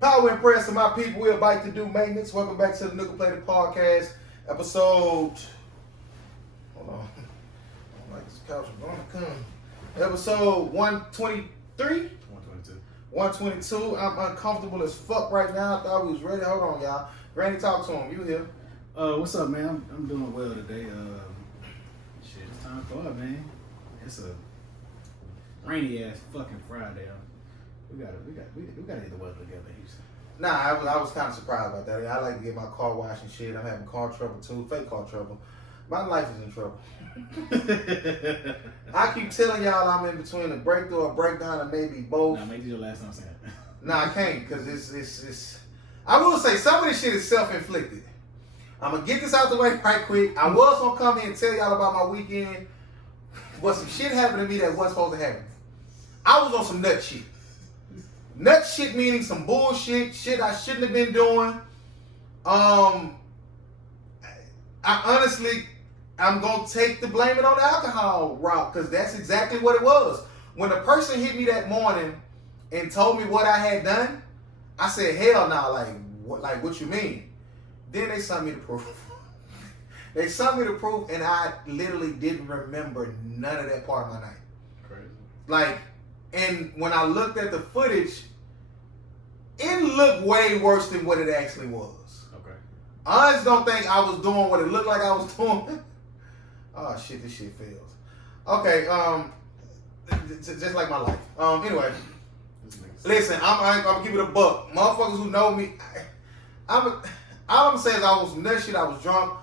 Power and prayers to my people. We're about to do maintenance. Welcome back to the Nickel Plated Podcast, episode. Hold on. I don't like this couch. I'm going to come. Episode 123? 122. 122. I'm uncomfortable as fuck right now. I thought we was ready. Hold on, y'all. Granny, talk to him. You here? What's up, man? I'm doing well today. Shit, it's time for it, man. It's a rainy ass fucking Friday. We gotta get the weather together, Houston. Nah, I was kind of surprised about that. I like to get my car washed and shit. I'm having car trouble too, fake car trouble. My life is in trouble. I keep telling y'all I'm in between a breakthrough, a breakdown, and maybe both. Nah, make this your last time saying it. Nah, I can't, because it's. I will say some of this shit is self-inflicted. I'm gonna get this out the way right quick. I was gonna come here and tell y'all about my weekend, but some shit happened to me that wasn't supposed to happen. I was on some nut shit. Nut shit meaning some bullshit, shit I shouldn't have been doing. I honestly, I'm going to take the blame it on the alcohol route, because that's exactly what it was. When a person hit me that morning and told me what I had done, I said, hell no, like what you mean? Then they sent me the proof. They sent me the proof, and I literally didn't remember none of that part of my night. Crazy. And when I looked at the footage, it looked way worse than what it actually was. Okay. I just don't think I was doing what it looked like I was doing. Oh shit, this shit fails. Okay, just like my life. Anyway, listen, I'm gonna keep it a buck. Motherfuckers who know me, all I'm saying is I was nut shit. I was drunk.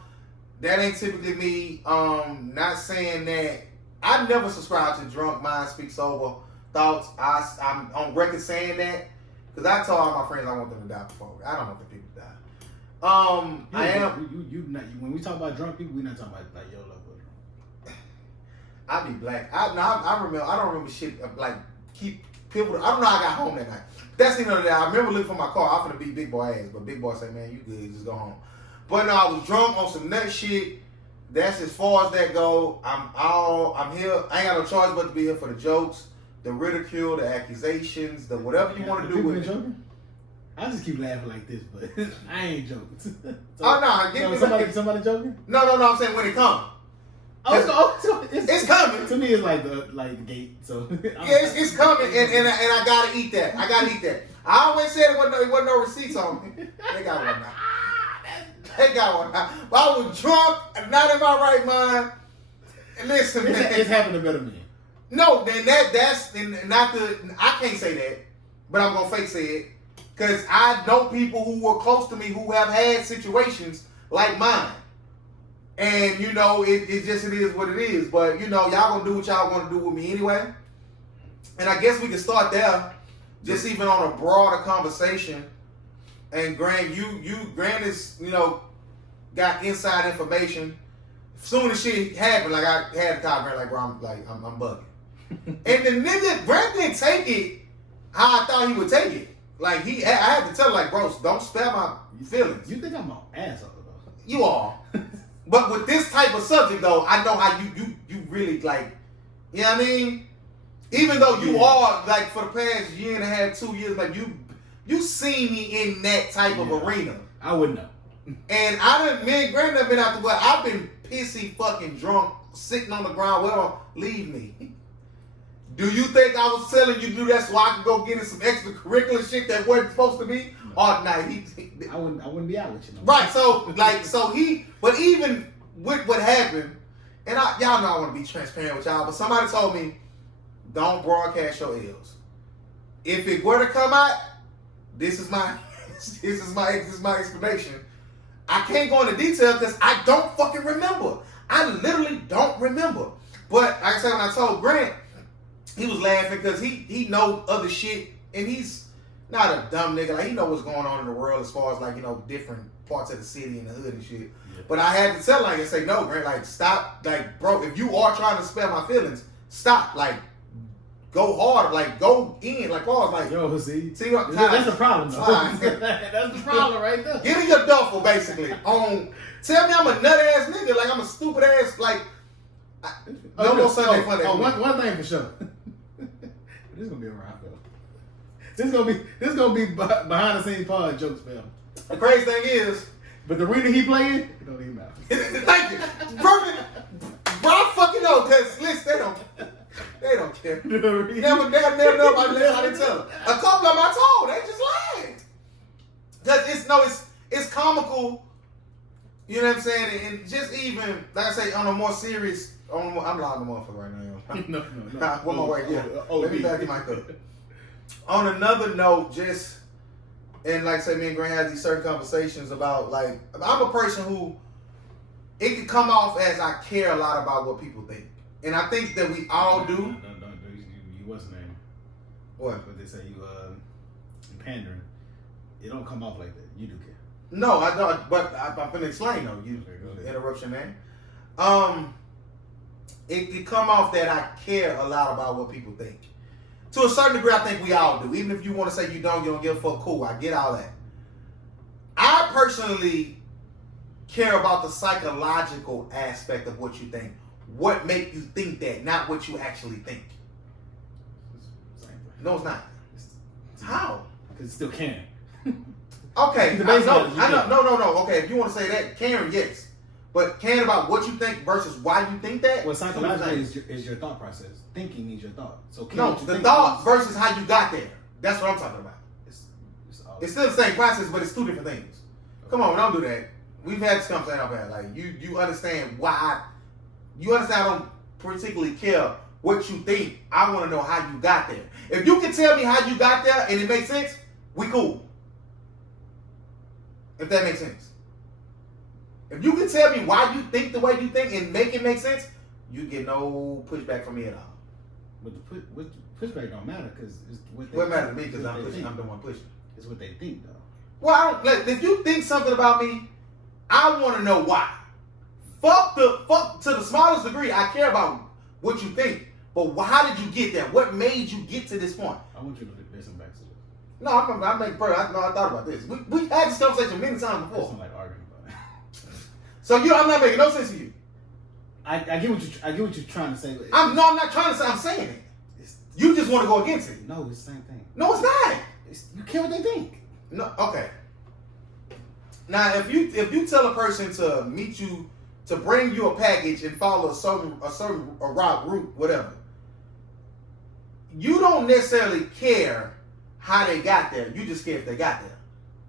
That ain't typically me. Not saying that. I never subscribe to drunk mind speak sober thoughts. I'm on record saying that because I told all my friends I want them to die before. I don't want the people to die. I am. You not, when we talk about drunk people, we're not talking about like your level of drunk. I be black. I remember. I don't remember shit like keep people. I don't know how I got home that night. That's the end of the day. I remember looking for my car. I'm finna beat Big Boy ass, but Big Boy say, "Man, you good? Just go home." But no, I was drunk on some nut shit. That's as far as that go. I'm here. I ain't got no choice but to be here for the jokes, the ridicule, the accusations, the whatever you want to do with it. I just keep laughing like this, but I ain't joking. Somebody joking? No. I'm saying when it comes. So it's coming. To me, it's like the gate. So yeah, it's coming, and I gotta eat that. I always said it wasn't no receipts on me. They got one now. They got one now. But I was drunk, not in my right mind. And listen, man, it's happened to better men. No, then that's not the. I can't say that, but I'm gonna fake say it because I know people who were close to me who have had situations like mine, and you know it is what it is. But you know y'all gonna do what y'all want to do with me anyway, and I guess we can start there, just even on a broader conversation. And Grant, Grant is got inside information. Soon as shit happened, like I had to call Grant like, bro, I'm bugging. And the nigga, Grant didn't take it how I thought he would take it. Like I had to tell him, like, bro, don't spare my feelings. You think I'm an asshole though? You are. But with this type of subject though, I know how you really like, you know what I mean? Even though you are like for the past year and a half, 2 years, like you seen me in that type of arena. I wouldn't know. And me and Grant have been out the way. I've been pissy fucking drunk, sitting on the ground. Well, leave me. Do you think I was telling you to do that so I could go get in some extracurricular shit that wasn't supposed to be? Or nah, I wouldn't be out with you. No. Right, but even with what happened, and y'all know I want to be transparent with y'all, but somebody told me, don't broadcast your L's. If it were to come out, this is my explanation. I can't go into detail because I don't fucking remember. I literally don't remember. But like I said, when I told Grant, he was laughing because he know other shit, and he's not a dumb nigga. Like he know what's going on in the world as far as different parts of the city and the hood and shit. Yeah. But I had to tell him and say, no, Grant, like stop, like bro, if you are trying to spare my feelings, stop, like. Go hard, like go in, like pause, like yo. See what? That's the problem. That's the problem right there. Get in your duffel, basically. Tell me I'm a nut ass nigga, like I'm a stupid ass, like. No Sunday fun. One thing for sure. This is gonna be around though. This gonna be behind the scenes pod jokes, man. The crazy thing is, but the arena he playing, it don't even matter. Thank you, perfect. Bro, I fucking know, cause listen, they don't care. Never know about this. I didn't tell them. A couple of them I told, they just lied. Cause it's comical. You know what I'm saying? And just even, like I say, on a more serious, I'm logging them off right now. No. One more word, yeah. Let me back in my cup. On another note, just, and like I say, me and Grant had these certain conversations about, like, I'm a person who, it can come off as I care a lot about what people think. And I think that we all do. No, you wasn't there. What? But they say you pandering. It don't come off like that. You do care. No, I don't. But I'm going to explain though. You interruption, man. It can come off that I care a lot about what people think. To a certain degree, I think we all do. Even if you want to say you don't give a fuck, cool. I get all that. I personally care about the psychological aspect of what you think. What make you think that, not what you actually think. No, it's not. How? Because it still can. Okay, I know. No. Okay, if you want to say that, caring, yes. But caring about what you think versus why you think that? Well, psychologically is your thought process. Thinking means your thought. So no, the thought versus how you got there. That's what I'm talking about. It's still the same process, but it's two different things. Come on, don't do that. We've had this conversation about like you understand why you understand I don't particularly care what you think. I want to know how you got there. If you can tell me how you got there and it makes sense, we cool. If that makes sense. If you can tell me why you think the way you think and make it make sense, you get no pushback from me at all. But the pushback don't matter because it's what they What matters to me because I'm the one pushing. It's what they think though. Well, if you think something about me, I want to know why. Fuck to the smallest degree, I care about what you think. But how did you get there? What made you get to this point? I want you to listen back to this. No, I'm making bro. I thought about this. We've had this conversation many times before. It's like arguing about it. So I'm not making no sense to you. I get what you're trying to say. I'm not trying to say. I'm saying it. You just want to go against it. No, it's the same thing. No, it's not. You care what they think. No, okay. Now, if you tell a person to meet you, to bring you a package and follow a certain route, whatever, you don't necessarily care how they got there. You just care if they got there.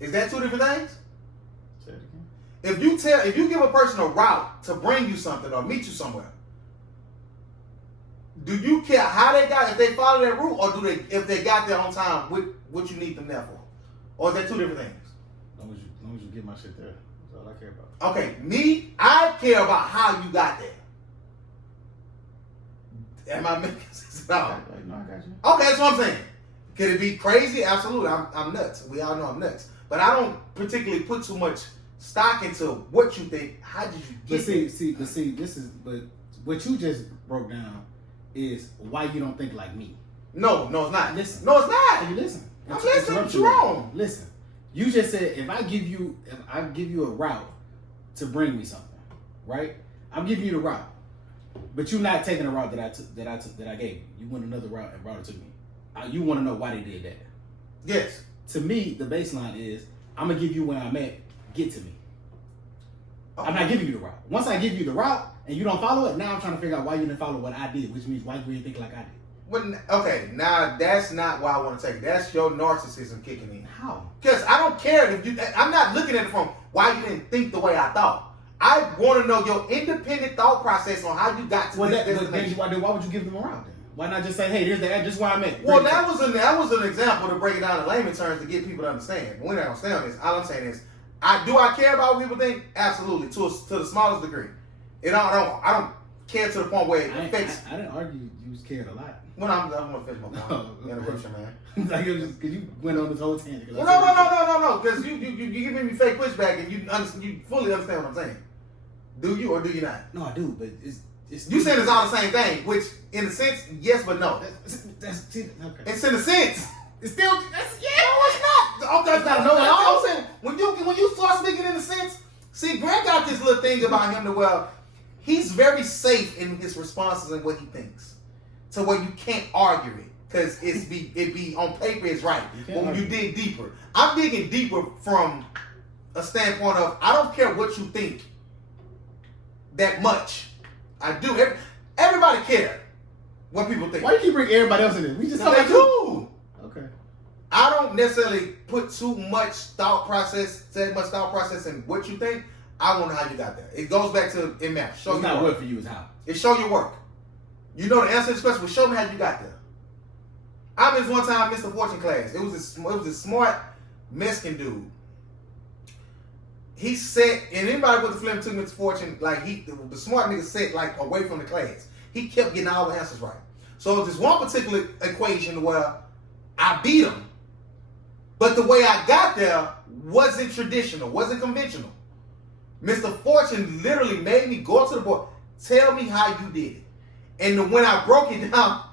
Is that two different things? Say it again. If you give a person a route to bring you something or meet you somewhere, do you care how they got, if they follow that route, or if they got there on time with what you need them there for? Or is that two different things? As long as you get my shit there. That's all I care about. Okay, I care about how you got there. Am I making sense at all? No, I got you. Okay, that's what I'm saying. Could it be crazy? Absolutely. I'm nuts. We all know I'm nuts. But I don't particularly put too much stock into what you think. How did you get there? But what you just broke down is why you don't think like me. No, it's not. Listen. No, it's not. You listen. I'm listening, but you're wrong. Listen. You just said if I give you a route to bring me something, right? I'm giving you the route, but you're not taking the route that I gave you. You went another route and brought it to me. You want to know why they did that? Yes. To me, the baseline is I'm gonna give you where I'm at. Get to me. Okay. I'm not giving you the route. Once I give you the route and you don't follow it, now I'm trying to figure out why you didn't follow what I did, which means why you didn't think like I did. Okay, now that's not why I want to take it. That's your narcissism kicking in. How? Because I don't care if I'm not looking at it from why you didn't think the way I thought. I want to know your independent thought process on how you got to this destination. Why would you give them a route then? Why not just say, hey, here's the address where I'm at? Well, that was an example to break it down in layman terms to get people to understand. We're not going to stay on this. All I'm saying is, do I care about what people think? Absolutely, to the smallest degree. I don't care to the point where it affects. I didn't argue you cared a lot. Well, I'm going to finish my point. Interruption, man. Like because you went on this whole tangent. Well, no. Because you giving me fake pushback and you fully understand what I'm saying. Do you or do you not? No, I do, but it's you saying it's all the same thing, which in a sense, yes, but no. That's okay. It's in a sense. It's still No, it's not. Okay, it's not. No, I'm saying when you start speaking in a sense, see, Grant got this little thing about him to where he's very safe in his responses and what he thinks, to where you can't argue it. because it be on paper it's right. But when you dig deeper, I'm digging deeper from a standpoint of I don't care what you think that much. I do. Everybody care what people think. Why you keep bringing everybody else in this? We just talking about you. Okay. I don't necessarily put too much thought process in what you think. I want to know how you got there. It goes back to in math. Show it's not what for you, is how. It show your work. You know the answer to this question, but show me how you got there. I remember one time Mr. Fortune class. It was a smart Mexican dude. He sat, and anybody with the film took Mr. Fortune, like the smart nigga sat like away from the class. He kept getting all the answers right. So there's one particular equation where I beat him, but the way I got there wasn't traditional, wasn't conventional. Mr. Fortune literally made me go up to the board, tell me how you did it. And when I broke it down,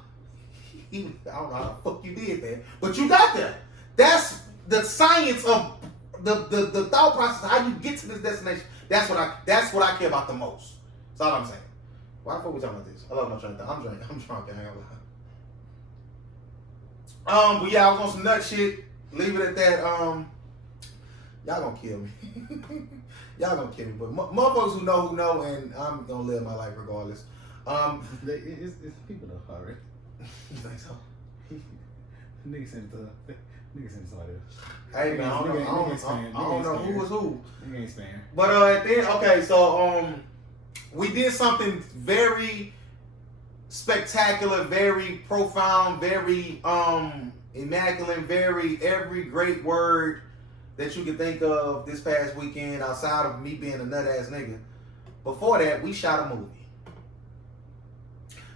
I don't know how the fuck you did that, but you got there. That's the science of the thought process, how you get to this destination. That's what I care about the most. That's all I'm saying. Why the fuck we talking about this? I love my train. I'm drunk. I ain't lying. But yeah, I was on some nut shit. Leave it at that. Y'all gonna kill me. Y'all gonna kill me. But motherfuckers who know, and I'm gonna live my life regardless. It's people though already. You think so? Nigga sent somebody else. Hey man, I don't know who was who. Nigga ain't sparing. But then okay, so we did something very spectacular, very profound, very immaculate, every great word that you could think of this past weekend outside of me being a nut ass nigga. Before that, we shot a movie.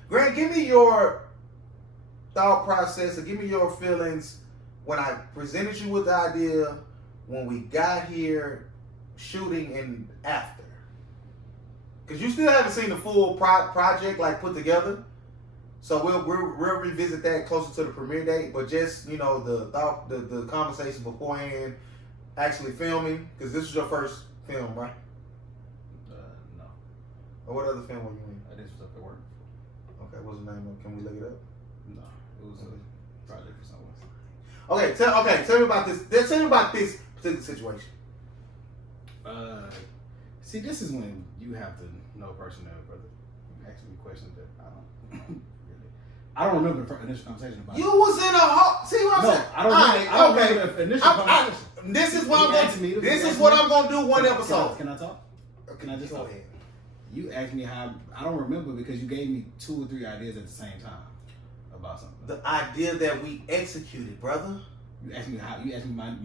Grant, give me your thought process or give me your feelings when I presented you with the idea, when we got here, shooting, and after. Because you still haven't seen the full project like put together. So we'll revisit that closer to the premiere date. But just, you know, the conversation beforehand, actually filming, because this was your first film, right? No. Or what other film were you in? This was up at work. Okay, what's the name of it? Can we look it up? No, it was a project for someone. Okay, tell me about this. Tell me about this particular situation. See, this is when you have to know personnel, brother. You ask me questions that I don't really. I don't remember the initial conversation about. You was in a see what I'm saying? I don't remember the initial conversation. This is what I'm gonna do one episode. Can I talk? Can I just go talk? ahead? You asked me how. I don't remember because you gave me 2 or 3 ideas at the same time about something. The idea that we executed, brother. You asked me how. You asked me my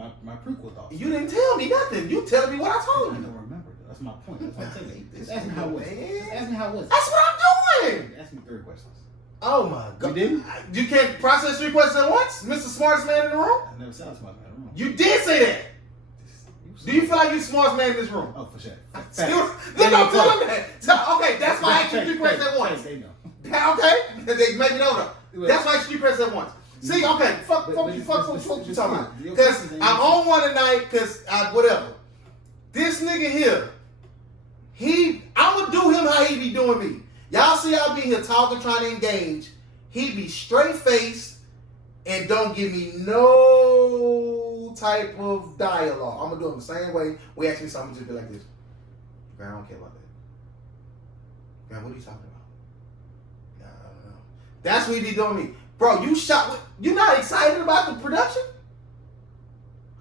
prequel thoughts. You didn't tell me nothing. You telling me what I told you. I don't remember. That's my point. That's what I'm telling you. Just ask me how it was. Just ask me how it was. That's what I'm doing. Ask me 3 questions. Oh my god. You didn't? You can't process 3 questions at once, Mr. Smartest Man in the room? I never said I was smart man in the room. You did say that. Do you feel like you're the smartest man in this room? Oh, for sure. Tell them that. Okay, that's why I asked you 3 questions at once. They know. Okay, they maybe know though. That's why I asked you 3 questions at once. See, okay, fuck you talking about. Because I'm on one tonight, because whatever. This nigga here, I'ma do him how he be doing me. Y'all see I be here talking, trying to engage. He be straight faced and don't give me no type of dialogue. I'm gonna do him the same way. We ask me something, just be like this. I don't care about that. Man, what are you talking about? Nah, I don't know. That's what he be doing me. Bro, you not excited about the production?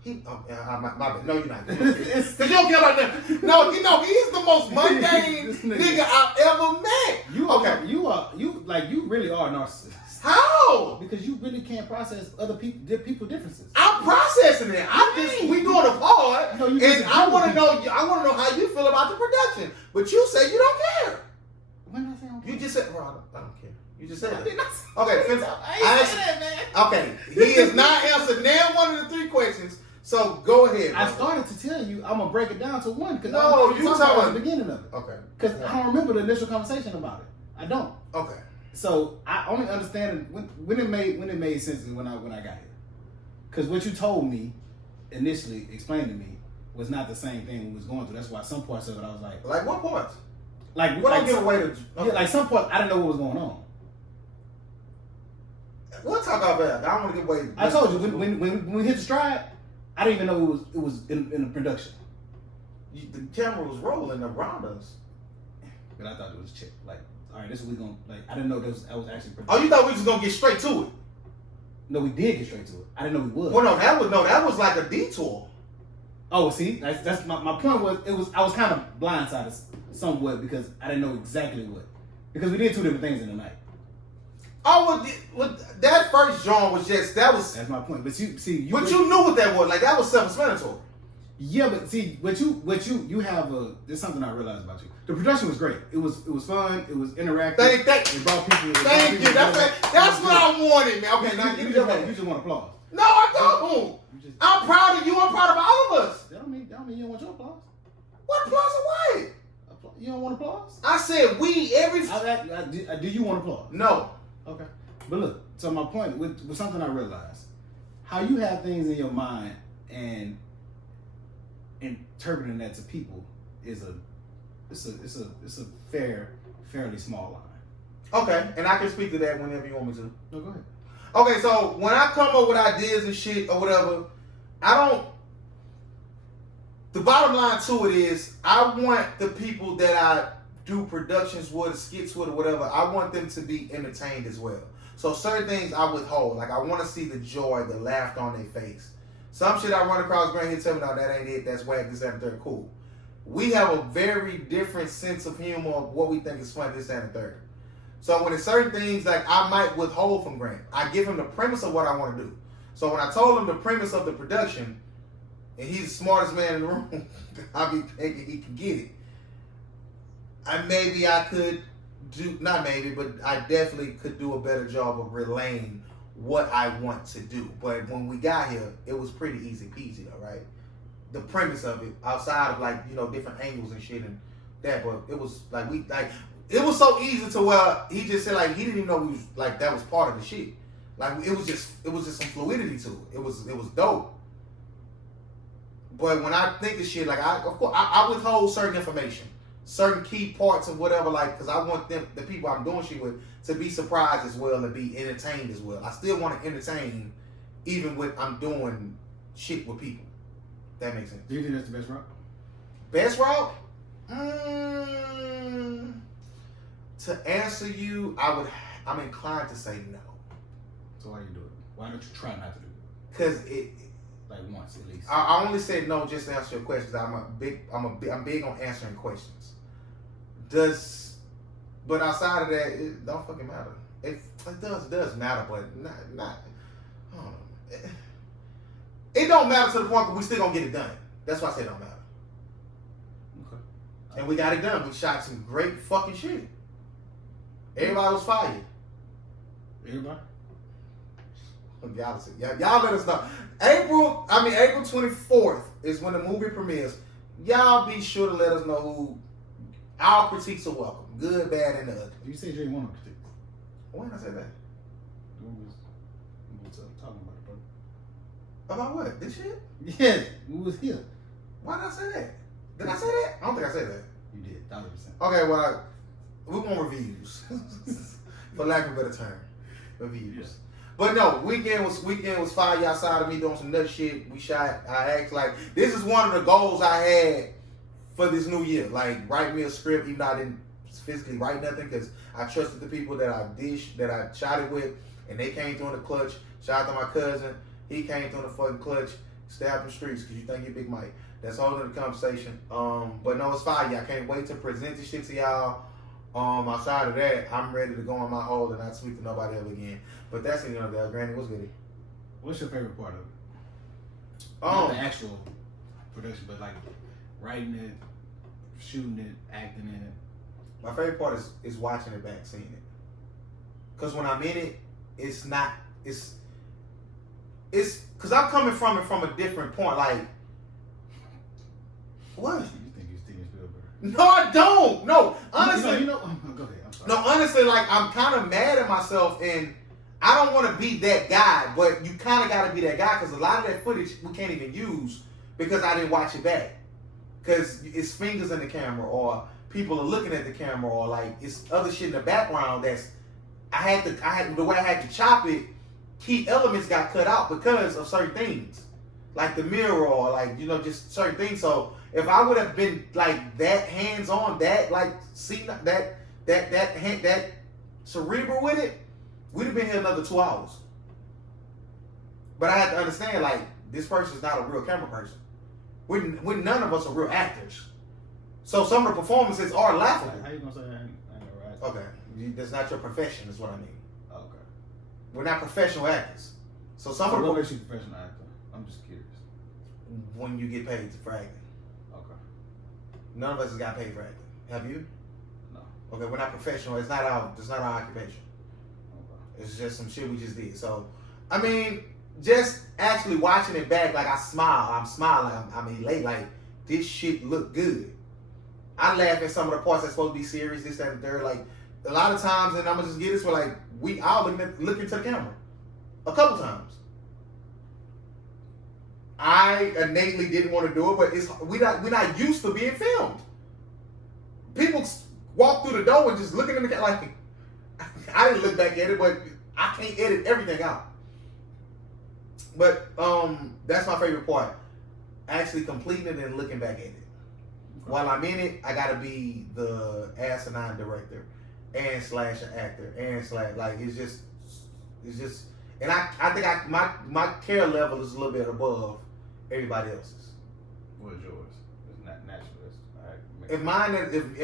My bad. No, you're not. Because you don't care about that. No, he's the most mundane nigga I've ever met. You really are a narcissist. How? Because you really can't process other people differences. I'm processing it. We doing a pod, and I want to know how you feel about the production. But you say you don't care. When did I say I don't care? You just said, bro, I don't care. You just said I that. did not say Okay, I ain't say that, man. Okay, he has not answered now one of the 3 questions. So go ahead. Bro. I started to tell you I'm gonna break it down to one because you talking about the beginning of it. Okay. Because I don't remember the initial conversation about it. I don't. Okay. So I only understand when it made sense when I got here. Because what you told me initially, explained to me, was not the same thing we was going through. That's why some parts of it I was like, what parts? Like what I give away to? Okay. Yeah, like some parts I didn't know what was going on. We'll talk about that. I don't want to give away. I told you when we hit the stride, I didn't even know it was in production. The camera was rolling around us. But I thought it was chick. Like, all right, this is what we gonna like. I didn't know that was actually production. Oh, you thought we was just gonna get straight to it? No, we did get straight to it. I didn't know we would. Well, that was like a detour. Oh, see, that's my point was I was kind of blindsided somewhat because I didn't know exactly what, because we did two different things in the night. Oh, well, that first joint was just that's my point. But you knew what that was. Like that was self-explanatory. Yeah, but see, you have there's something I realized about you. The production was great. It was fun. It was interactive. It brought people. Thank you. That's what I wanted, man. Okay, now you just want applause. No, I don't. I'm proud of you. I'm proud of all of us. That don't mean you don't want your applause. What applause or what? You don't want applause? I said we every. Do you want applause? No. Okay, but look. So my point with something I realized, how you have things in your mind and interpreting that to people is a fairly small line. Okay, and I can speak to that whenever you want me to. No, go ahead. Okay, so when I come up with ideas and shit or whatever, the bottom line to it is I want the people that I do productions with, skits with or whatever, I want them to be entertained as well. So certain things I withhold. Like I want to see the joy, the laughter on their face. Some shit I run across, Grant, he'll tell me, no, that ain't it, that's whack, this, that, and third. Cool. We have a very different sense of humor of what we think is funny, this, that, and third. So when it's certain things like I might withhold from Grant, I give him the premise of what I want to do. So when I told him the premise of the production, and he's the smartest man in the room, I be thinking he can get it. I definitely could do a better job of relaying what I want to do. But when we got here, it was pretty easy peasy, though, right? The premise of it, outside of like, different angles and shit and that, but it was like it was so easy to where he just said like he didn't even know we was like that was part of the shit. Like it was just some fluidity to it. It was dope. But when I think of shit, like I withhold certain information, certain key parts of whatever, like because I want the people I'm doing shit with, to be surprised as well and be entertained as well. I still want to entertain, even when I'm doing shit with people. That makes sense. Do you think that's the best route? Best route? To answer you, I'm inclined to say no. So why do you do it? Why don't you try not to do it? Because it. Like once at least. I only said no just to answer your questions. I'm big on answering questions. But outside of that, it don't fucking matter. It does matter, but not. I don't know. It don't matter to the point that we still gonna get it done. That's why I said it don't matter. Okay. And we got it done. We shot some great fucking shit. Everybody was fired. Everybody? Y'all let us know. April 24th is when the movie premieres. Y'all be sure to let us know who. Our critiques are welcome. Good, bad, and the ugly. You said you didn't want no critiques. When did I say that? We was talking about it, bro. About what? This shit? Yes, we was here. Why did I say that? Did I say that? I don't think I said that. You did, 1,000%. Okay, well, we want reviews. For lack of a better term. Reviews. Yeah. But no, weekend was fire outside of me doing some nut shit. We shot. I act like this is one of the goals I had for this new year. Like write me a script, even though I didn't physically write nothing, because I trusted the people that I shot it with, and they came through in the clutch. Shout out to my cousin. He came through in the fucking clutch. Stay out the streets because you think you're Big Mike. That's all in the conversation. But no, it's fire. I can't wait to present this shit to y'all. Outside of that, I'm ready to go on my hole and not speak to nobody ever again. But that's the end of that. Granny, what's good? What's your favorite part of it? Not the actual production, but like writing it, shooting it, acting in it. My favorite part is watching it back, seeing it. Cause when I'm in it, it's cause I'm coming from it from a different point. Like, what? You think you're Steven Spielberg? No, I don't. No, honestly. Go ahead. I'm sorry. No, honestly, like I'm kind of mad at myself, and I don't want to be that guy, but you kind of got to be that guy because a lot of that footage we can't even use because I didn't watch it back. Because it's fingers in the camera, or people are looking at the camera, or like it's other shit in the background. The way I had to chop it key elements got cut out because of certain things, like the mirror or like just certain things. So if I would have been like that hands on, that like see that cerebral with it, we'd have been here another 2 hours. But I had to understand like this person's not a real camera person. We're none of us are real actors. So some of the performances are laughable. How you gonna say I ain't right? Okay, that's not your profession, is what I mean. Okay. We're not professional actors. So some So of the what makes you a professional actor? I'm just curious. when you get paid for acting. Okay. None of us has got paid for acting. Have you? No. Okay, we're not professional. It's not our occupation. Okay. It's just some shit we just did. So, I mean, just actually watching it back, like I'm smiling, I'm elated. Like this shit look good. I laugh at some of the parts that's supposed to be serious, this, that, and the third. Like a lot of times, and I'm gonna just get this for like we all look into the camera a couple times. I innately didn't want to do it, but we're not used to being filmed. People walk through the door and just looking in the camera. Like I didn't look back at it, but I can't edit everything out. But that's my favorite part. Actually completing it and looking back at it. While I'm in it, I gotta be the asinine director and slash actor and slash like it's just and I think my care level is a little bit above everybody else's. What's yours? It's not natural. If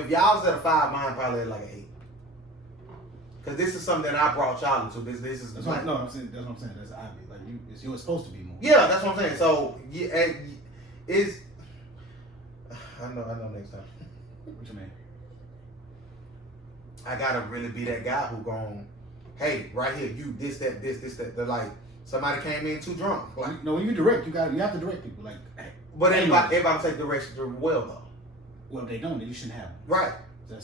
y'all's at a 5, mine probably at like an 8. Cause this is something that I brought y'all into. This is that's what, no, I'm saying that's what I'm saying. That's obvious. Like you're supposed to be more. Yeah, that's what I'm saying. So yeah, it's I know next time. What you mean? I gotta really be that guy who gon', hey, right here, you this that. They're like somebody came in too drunk. Like, no, when you direct, you have to direct people. Like, but everybody take direction well though. Well, if they don't, then you shouldn't have them. Right. You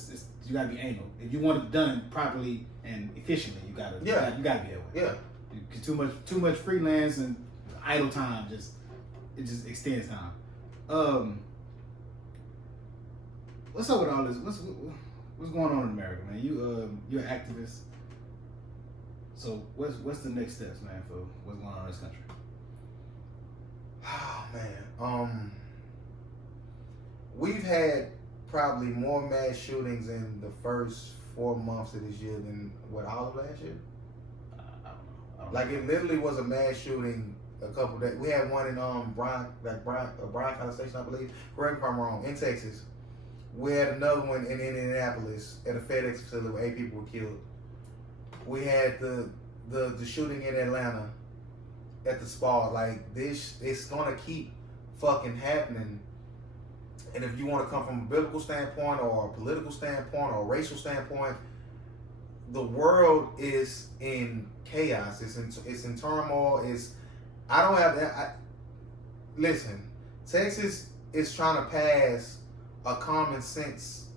gotta be anal. If you want it done properly and efficiently, you gotta be able to. Yeah. Too much freelance and idle time just extends time. What's up with all this? What's going on in America, man? You're an activist. So what's the next steps, man, for what's going on in this country? Oh man, we've had probably more mass shootings in the first 4 months of this year than all of last year. I don't know. Like it literally was a mass shooting a couple days. We had one in Bryan College Station, I believe. Correct me if I'm wrong. In Texas. We had another one in Indianapolis at a FedEx facility where 8 people were killed. We had the shooting in Atlanta at the spa. Like this, it's gonna keep fucking happening. And if you want to come from a biblical standpoint or a political standpoint or a racial standpoint, the world is in chaos. It's in turmoil. I don't have that. Listen, Texas is trying to pass a common sense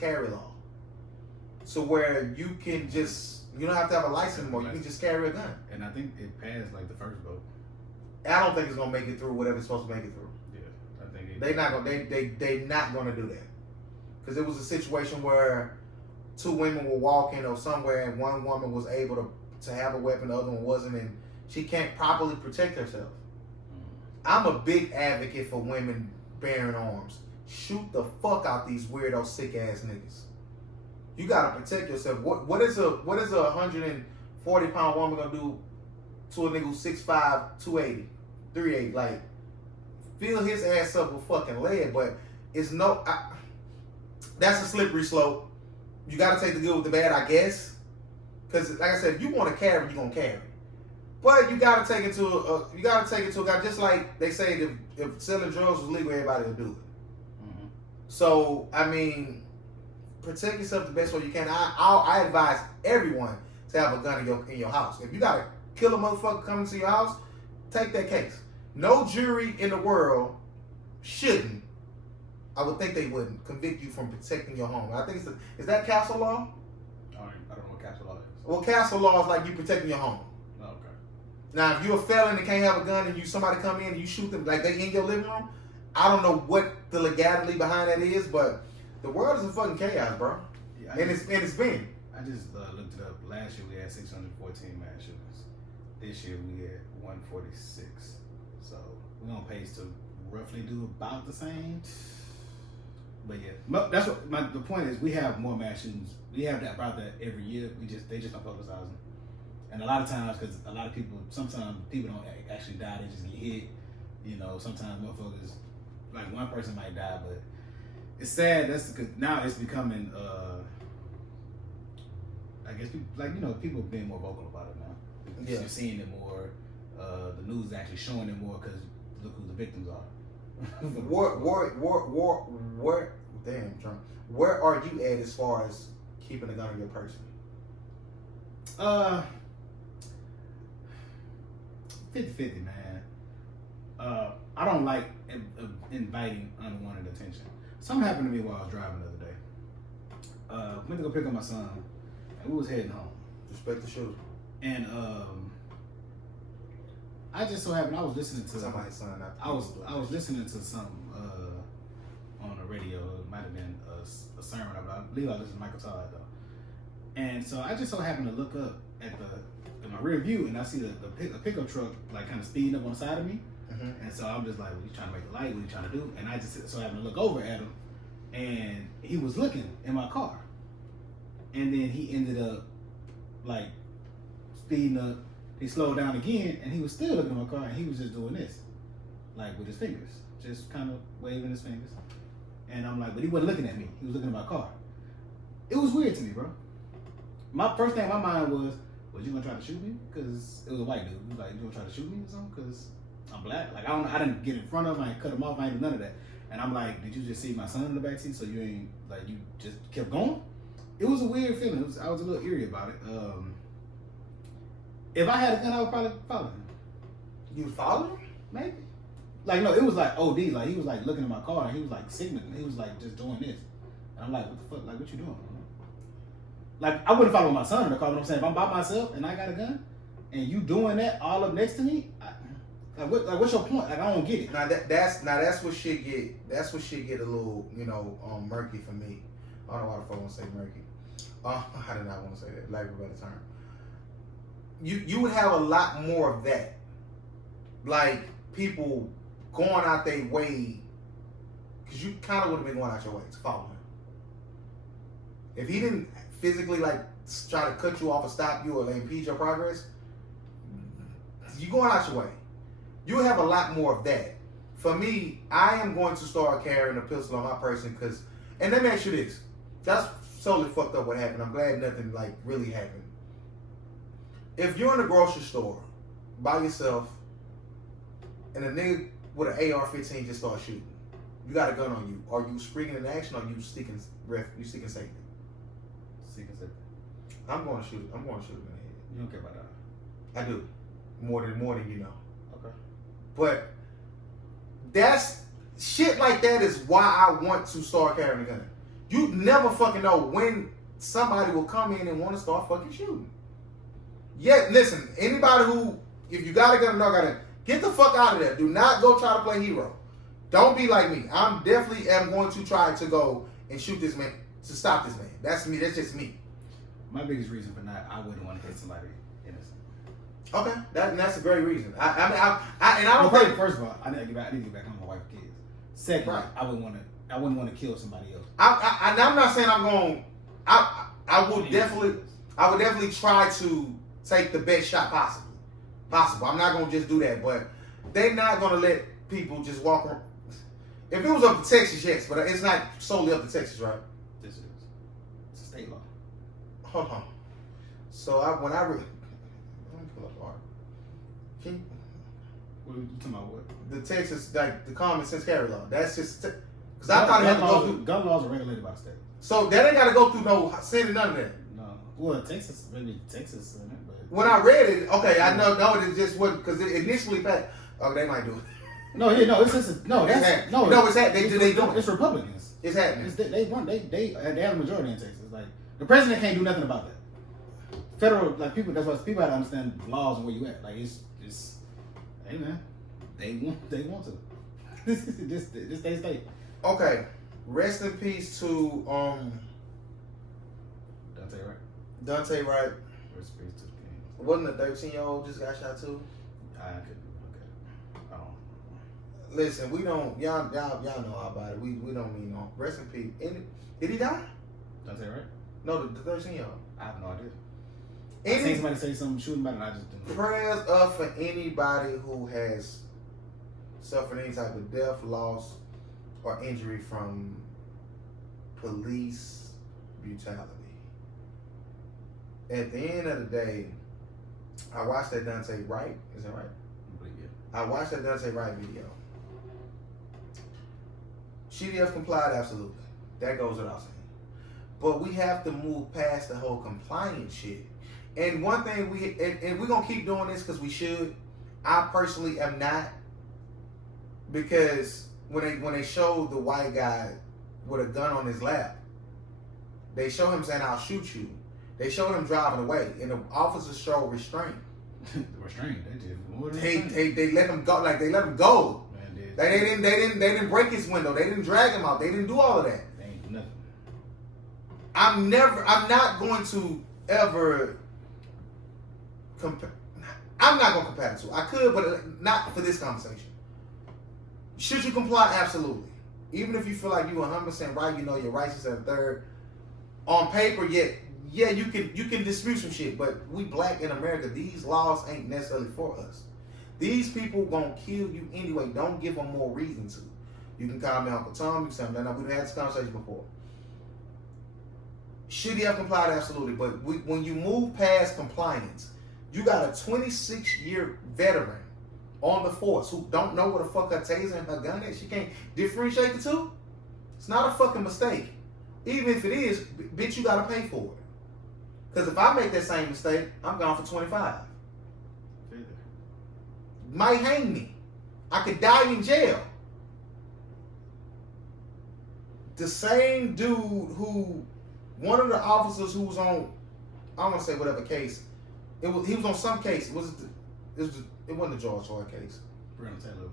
carry law, so where you don't have to have a license anymore. You can just carry a gun. And I think it passed like the first vote. I don't think it's gonna make it through whatever it's supposed to make it through. Yeah, I think they not gonna do that, because it was a situation where 2 women were walking or somewhere and one woman was able to have a weapon, the other one wasn't, and she can't properly protect herself. I'm a big advocate for women bearing arms. Shoot the fuck out these weirdo sick ass niggas. You gotta protect yourself. What is a 140-pound woman gonna do to a nigga who's 6'5", 280, 380? Like, fill his ass up with fucking lead. But it's that's a slippery slope. You gotta take the good with the bad, I guess. Cause like I said, if you want to carry, you gonna carry. But you gotta take it to account. Just like they say, if selling drugs was legal, everybody would do it. Mm-hmm. So I mean, protect yourself the best way you can. I advise everyone to have a gun in your house. If you gotta kill a motherfucker coming to your house, take that case. No jury in the world shouldn't. I would think they wouldn't convict you from protecting your home. I think is that castle law? I don't know what castle law is. Well, castle law is like you protecting your home. Now, if you're a felon and can't have a gun and somebody come in and you shoot them like they in your living room, I don't know what the legality behind that is, but the world is in fucking chaos, bro. Yeah, it's been. I just looked it up. Last year we had 614 mass shootings. This year we had 146. So we're on pace to roughly do about the same. But yeah, that's what the point is. We have more mass shootings. We have about that every year. They just don't publicize them. And a lot of times, because a lot of people, sometimes people don't actually die. They just get hit. You know, sometimes motherfuckers, like one person might die, but it's sad. That's because now it's becoming. I guess people are being more vocal about it now. Yeah. You're seeing it more. The news is actually showing it more because look who the victims are. Where are you at as far as keeping a gun on your person? 50-50, man. I don't like inviting unwanted attention. Something happened to me while I was driving the other day. Went to go pick up my son, and we was heading home. Respect the shooter. And I just so happened I was listening to somebody's son. I was listening to some on the radio. It might have been a sermon. I believe I listened to Michael Todd though. And so I just so happened to look up at in my rear view, and I see a pickup truck like kind of speeding up on the side of me. Mm-hmm. And so I'm just like, well, he's trying to make a light. What are you trying to do? And I just so happened to look over at him, and he was looking in my car. And then he ended up like speeding up. He slowed down again, and he was still looking at my car, and he was just doing this, like with his fingers, just kind of waving his fingers. And I'm like, but he wasn't looking at me. He was looking at my car. It was weird to me, bro. My first thing in my mind was you gonna try to shoot me? Because it was a white dude. He was like, you gonna try to shoot me or something? Because I'm black. Like I didn't get in front of him. I ain't cut him off. I ain't do none of that. And I'm like, did you just see my son in the backseat? So you ain't like you just kept going? It was a weird feeling. I was a little eerie about it. If I had a gun, I would probably follow him. You would follow him? Maybe. Like no, it was like OD. Like he was like looking at my car, and he was like signaling. He was like just doing this. And I'm like, what the fuck? Like what you doing? Like I wouldn't follow my son in the car. But I'm saying if I'm by myself and I got a gun, and you doing that all up next to me, what's your point? Like I don't get it. That's what shit get. That's what shit get a little murky for me. I don't know why the fuck want to say murky. I did not want to say that. Lack of a better term. You would have a lot more of that, like people going out their way, because you kind of would have been going out your way to follow him. If he didn't physically like try to cut you off or stop you or like, impede your progress, you going out your way. You have a lot more of that. For me, I am going to start carrying a pistol on my person because, and let me ask you this, that's totally fucked up what happened. I'm glad nothing like really happened. If you're in a grocery store by yourself and a nigga with an AR-15 just starts shooting, you got a gun on you. Are you springing in action or are you seeking safety? Seeking safety. I'm going to shoot him in the head. You don't care about that? I do. More than you know. Okay. But that's shit like that is why I want to start carrying a gun. You never fucking know when somebody will come in and want to start fucking shooting. Yeah, listen, anybody who, if you got a gun or not got a gun, get the fuck out of there. Do not go try to play hero. Don't be like me. I'm definitely am going to try to go and shoot this man, to stop this man. That's me. That's just me. My biggest reason for not, I wouldn't want to hit somebody innocent. Okay, that's a great reason. I don't think. First of all, I need to get back home with my wife and kids. Second, right. I wouldn't want to kill somebody else. I'm not saying I'm going. I would definitely try to take the best shot possible. I'm not gonna just do that, but they're not gonna let people just walk around. If it was up to Texas, yes, but it's not solely up to Texas, right? This is. It's a state law. Hold on. So let me pull up art. What are you talking about? What? The Texas, like the common sense carry law. That's just because I thought it had to go through. Gun laws are regulated by the state. So that ain't got to go through no Senate, none of that. No. Well, Texas, maybe Texas Senate, but when I read it, okay, I know it just wasn't because it initially passed. Oh, they might do it. It's just it's happening. They do it. It's Republicans. It's happening. They have a majority in Texas. Like the president can't do nothing about that. Federal people. That's why people have to understand laws and where you at. Like it's hey man, they want to. this they state. Okay, rest in peace to Dante, right? Dante Wright. Rest in peace to the king. Wasn't a 13-year-old just got shot too? I couldn't look at it. I don't. Listen, we don't. Y'all know all about it. We don't mean no. Rest in peace. Did he die? Dante Wright? No, the 13-year-old. I have no idea. I seen somebody say something shooting about it, and I just didn't. Prayers up for anybody who has suffered any type of death, loss, or injury from police brutality. At the end of the day, I watched that Dante Wright. Is that right? I believe it. I watched that Dante Wright video. CDF complied, absolutely. That goes without saying. But we have to move past the whole compliance shit. And one thing and we're gonna keep doing this because we should. I personally am not, because when they show the white guy with a gun on his lap, they show him saying, "I'll shoot you." They showed him driving away, and the officers show restraint. Restraint. They let him go. Like they let him go. Man, They didn't break his window. They didn't drag him out. They didn't do all of that. They ain't do nothing. I'm not going to ever compare. I'm not going to compare the two. I could, but not for this conversation. Should you comply? Absolutely. Even if you feel like you're 100% right, you know your rights is at a third. On paper, yeah, you can dispute some shit, but we black in America, these laws ain't necessarily for us. These people gonna kill you anyway. Don't give them more reason to. You can call me Uncle Tom. You can say, no, we've had this conversation before. Should he have complied? Absolutely. But when you move past compliance, you got a 26-year veteran on the force who don't know what the fuck her taser and her gun is. She can't differentiate the two. It's not a fucking mistake. Even if it is, bitch, you gotta pay for it. Because if I make that same mistake, I'm gone for 25. Might hang me. I could die in jail. The same dude who, one of the officers who was on, I don't want to say whatever case, he was on some case. It wasn't the George Floyd case. Breonna Taylor.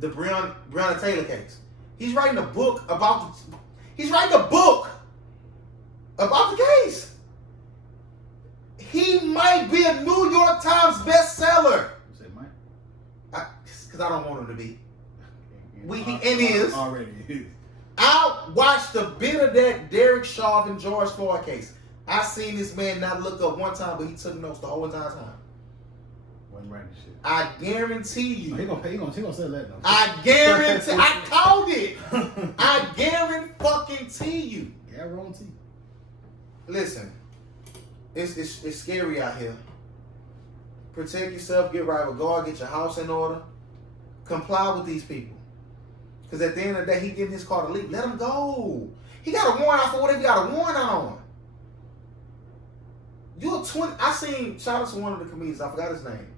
The Breonna Taylor case. He's writing a book about the case. He might be a New York Times bestseller. You say Mike? Because I don't want him to be. And is. Already. I watched a bit of that Derek Chauvin and George Floyd case. I seen this man not look up one time, but he took notes the whole entire time. Wasn't writing shit. I guarantee you. He gonna say that though. I guarantee. I called it. I guarantee you. Guarantee. Listen. It's scary out here. Protect yourself, get right with God, get your house in order. Comply with these people. Because at the end of the day, he getting his car to leave. Let him go. He got a warrant out for whatever he got a warrant out on. You're 20. I seen, shout out to one of the comedians, I forgot his name.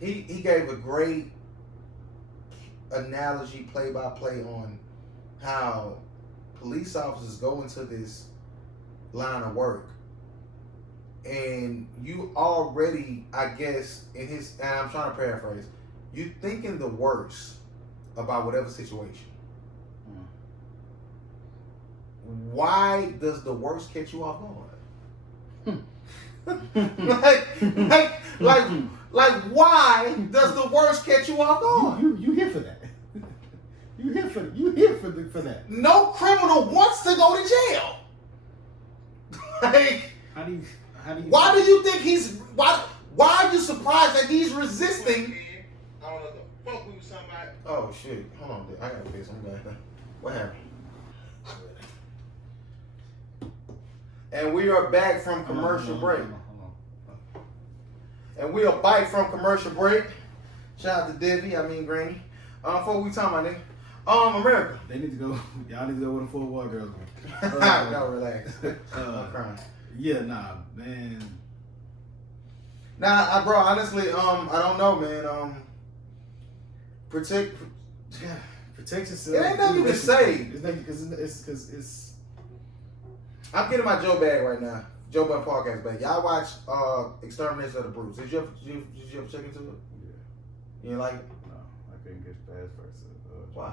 He gave a great analogy, play-by-play on how police officers go into this line of work. And you already, I guess, and I'm trying to paraphrase, you thinking the worst about whatever situation. Why does the worst catch you off guard? like, why does the worst catch you off guard? You here for that? You here for that? No criminal wants to go to jail. Like, how do you? Why do you think why are you surprised that he's resisting? I don't know what the fuck we was talking about. Oh shit! Hold on, I gotta piss. I'm back. What happened? And we are back from commercial break. And we are back from commercial break. Shout out to Debbie, Granny. Before we talking about nigga. America. They need to go. Y'all need to go with the 4 War girls. No, relax. I'm crying. Yeah, nah, man. Nah, bro. Honestly, I don't know, man. Protect yourself. It ain't nothing you can say. Because it's. I'm getting my Joe bag right now. Joe Budden podcast bag. Y'all watch Exterminators of the Brutes. Did you ever check into it? Yeah. You didn't like it? No, I couldn't get past first. Why? I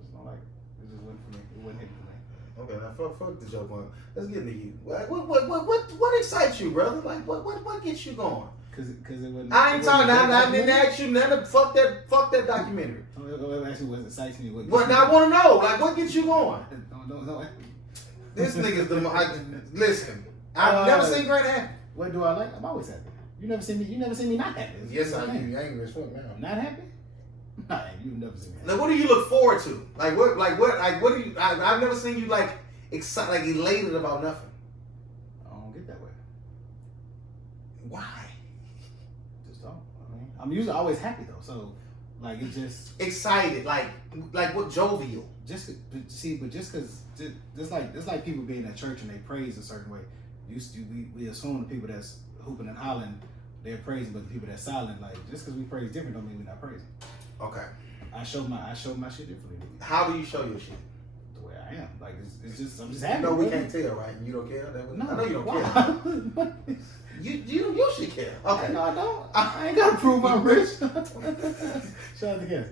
just don't like it. It just wasn't for me. It wasn't hitting for me. Okay, now fuck the joke one. Let's get into you. What excites you, brother? Like what gets you going? Cause it wasn't. I ain't talking. I didn't ask you none of fuck that documentary. Actually, what excites me? But now I want to know, like, what gets you going? Don't. This nigga's listen. I've never seen Grant happy. What do I like? I'm always happy. You never seen me not happy. Yes, I do. You angry as fuck now. Not happy? Nah, you've never seen me. Like, what do you look forward to? What do you? I've never seen you like excited, like elated about nothing. I don't get that way. Why? Just don't. I mean, I'm usually always happy though, so like it's just excited, like what jovial. Just like people being at church and they praise a certain way. We assume the people that's hooping and hollering, they're praising, but the people that's silent, like just because we praise different don't mean we're not praising. Okay. I show my shit differently. How do you show your shit? The way I am. Like it's just I'm just happy. No, we can't tell, right? You don't care. No, I know you don't care. You should care. Okay. No, I don't. I ain't gotta prove I'm rich. Shout out to Cass.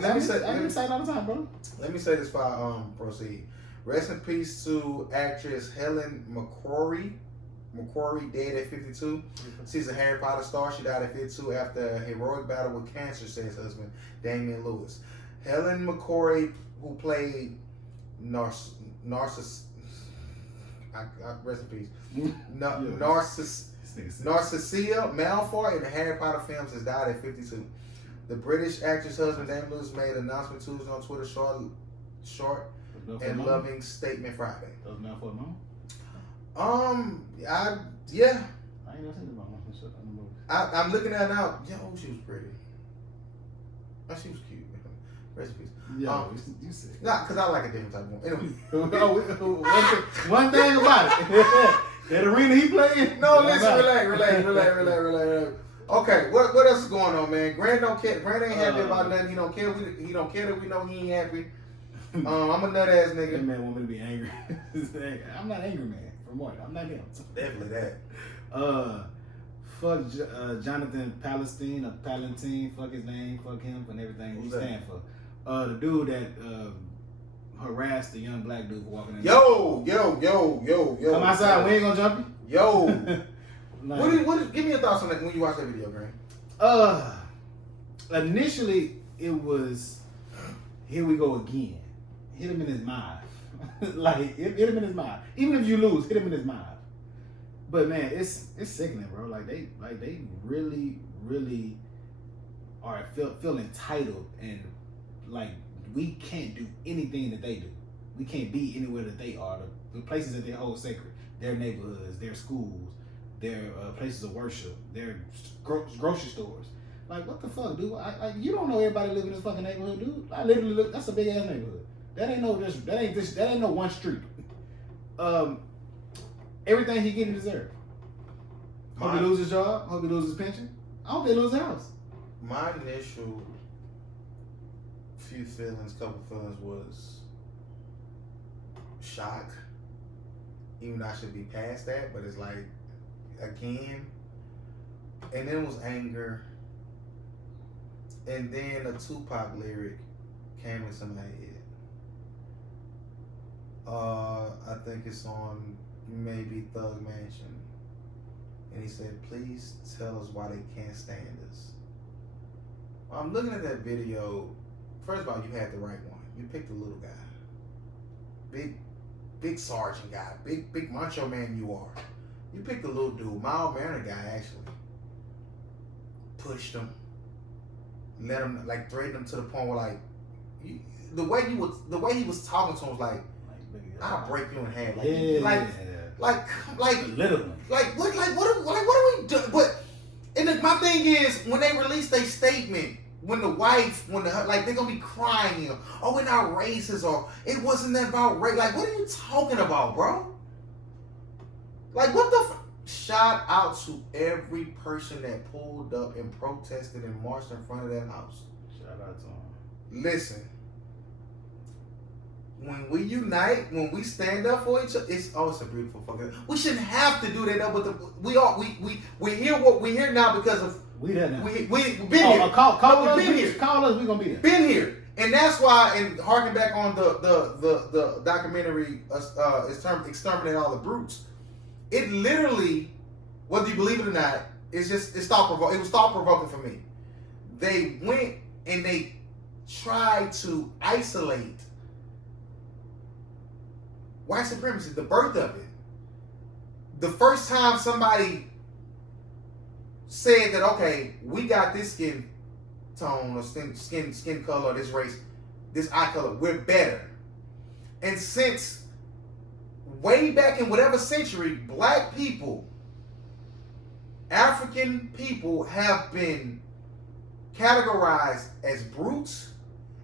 Let me say. I'm excited all the time, bro. Let me say this before I proceed. Rest in peace to actress Helen McCrory. McCrory, dead at 52. She's a Harry Potter star. She died at 52 after a heroic battle with cancer, says husband Damian Lewis. Helen McCrory, who played Narcissus. Rest in peace. Narcissia Malfoy in the Harry Potter films has died at 52. The British actress husband Damian Lewis made an announcement Tuesday on Twitter, short and loving statement Friday. That was Malfoy mom? Yeah. I ain't never seen the mom. I'm looking at it now. Yeah, oh, she was pretty. Oh, she was cute. Rest in peace. Yeah, you sick. Nah, because I like a different type of one. Anyway. one thing about it. That arena he played. No, listen, relax. Okay, what else is going on, man? Grant don't care. Grant ain't happy about nothing. He don't care. He don't care that we know he ain't happy. I'm a nut ass nigga. That man want me to be angry. I'm not angry, man. From what? I'm not him. Definitely that. Fuck Jonathan Palestine or Palantine. Fuck his name. Fuck him and everything he stand for. The dude that harassed the young black dude for walking in. Yo. Come outside. We ain't gonna jump you. Yo. What? Give me your thoughts on that when you watch that video, Grant. Initially it was, here we go again. Hit him in his mind. Like hit him in his mind. Even if you lose, hit him in his mind. But man, it's sickening, bro. Like they really are feel entitled, and like we can't do anything that they do. We can't be anywhere that they are. The places that they hold sacred, their neighborhoods, their schools, their places of worship, their grocery stores. Like, what the fuck, dude? You don't know everybody live in this fucking neighborhood, dude. I literally look. That's a big ass neighborhood. That ain't no one street. Everything he getting deserved. Hope he lose his job. Hope he lose his pension. I hope they lose their house. My initial couple feelings was shock. Even though I should be past that, but it's like, again. And then it was anger. And then a Tupac lyric came into my head. I think it's on maybe Thug Mansion. And he said, please tell us why they can't stand us. I'm looking at that video. First of all, you had the right one. You picked the little guy. Big sergeant guy. Big macho man you are. You picked the little dude. Mild mannered guy, actually. Pushed him. Let him, like, threatened him to the point where, like, the way he was talking to him was like, I'll break you in half. Like, literally. Like what are we doing? But my thing is, when they release their statement, when they're gonna be crying, oh, we're not racist, or it wasn't that about race. Like, what are you talking about, bro? Like, what the? Shout out to every person that pulled up and protested and marched in front of that house. Shout out to them. Listen. When we unite, when we stand up for each other, it's a beautiful fucking. We shouldn't have to do that though, but we hear now because of we there now. We been here. Call us. We gonna be there. Been here. And that's why, and harking back on the documentary, it's termed "Exterminate All the Brutes." It literally, whether you believe it or not, it's was thought provoking for me. They went and they tried to isolate white supremacy, the birth of it. The first time somebody said that, okay, we got this skin tone or skin color, this race, this eye color, we're better. And since way back in whatever century, black people, African people have been categorized as brutes,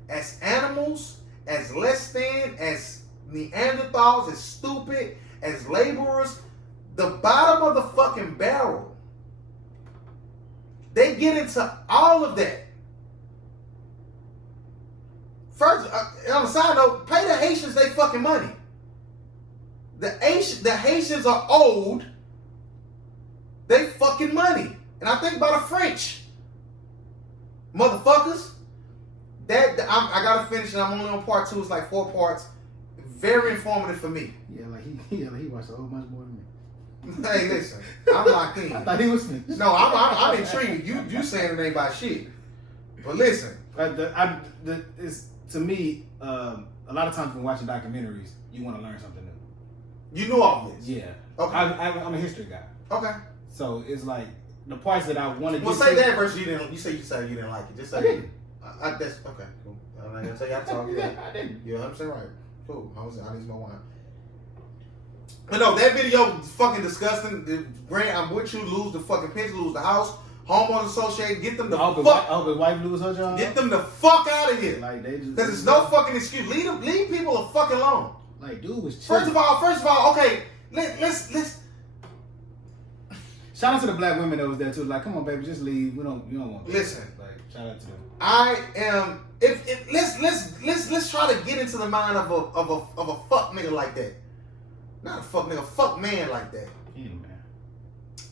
as animals, as less than, as Neanderthals, as stupid, as laborers. The bottom of the fucking barrel. They get into all of that. First, on a side note, pay the Haitians they fucking money. The Haitians are owed they fucking money. And I think about the French. Motherfuckers. I gotta finish it. I'm only on part 2. It's like 4 parts. Very informative for me. Yeah, like he watched a whole bunch more than me. Hey, listen, I'm locked in. I thought he was finished. No, I'm intrigued. You saying it ain't about shit. But listen. It's, to me, a lot of times when watching documentaries, you want to learn something new. You knew all this? Yeah. Okay. I'm a history guy. Okay. So it's like the parts that I want to. Well, say that versus you didn't. You said you didn't like it. Just say I didn't. That's okay. Cool. I'm not gonna tell you how to talk. Yeah, I didn't. You're 100% right. Cool. I need some more wine. But no, that video was fucking disgusting. Grant, I'm with you. Lose the fucking pension, lose the house. Homeowners Association, get them the fuck. I hope his wife lose her job. Get them the fuck out of here. Like they just. Because there's no fucking excuse. Leave people a fucking alone. Like dude was. Chilling. First of all, okay. Let's. Shout out to the black women that was there too. Like, come on, baby, just leave. You don't want. Listen. Like, shout out to them. I am. Let's try to get into the mind of a fuck nigga like that. Not a fuck nigga, fuck man like that. He's a man.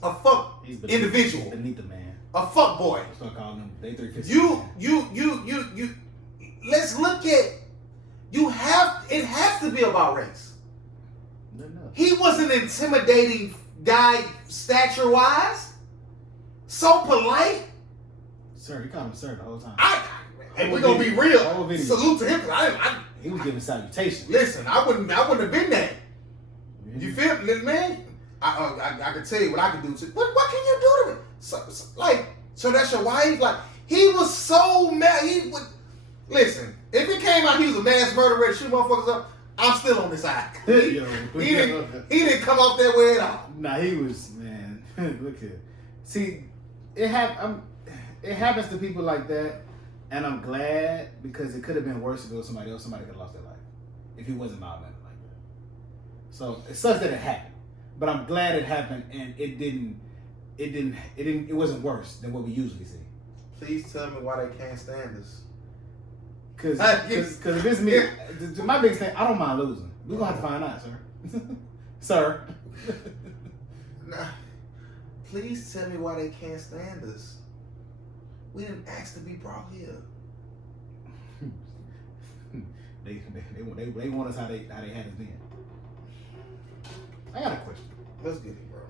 A fuck individual. Beneath the man. A fuck boy. That's what I call them. They 350. You. Let's look at. It has to be about race. No. He was an intimidating guy, stature wise. So polite. Sir, he called him sir the whole time. And we're gonna be real. Salute to him. He was giving salutations. Listen, I wouldn't have been that. You feel me, man? I can tell you what I can do to. What can you do to me? So that's your wife? Like, he was so mad. He would listen. If it came out he was a mass murderer to shoot motherfuckers up, I'm still on this side. He didn't come off that way at all. Nah, he was, man. Look here. See, it happens to people like that, and I'm glad because it could have been worse if it was somebody else. Somebody could have lost their life if he wasn't mild mannered like that. So it sucks that it happened, but I'm glad it happened, and it wasn't worse than what we usually see. Please tell me why they can't stand us. Because if it's me, my biggest thing, I don't mind losing. We're gonna have to find out, sir. Sir. Nah, please tell me why they can't stand us. We didn't ask to be brought here. They want us how they had us then. I got a question. Let's get it, bro.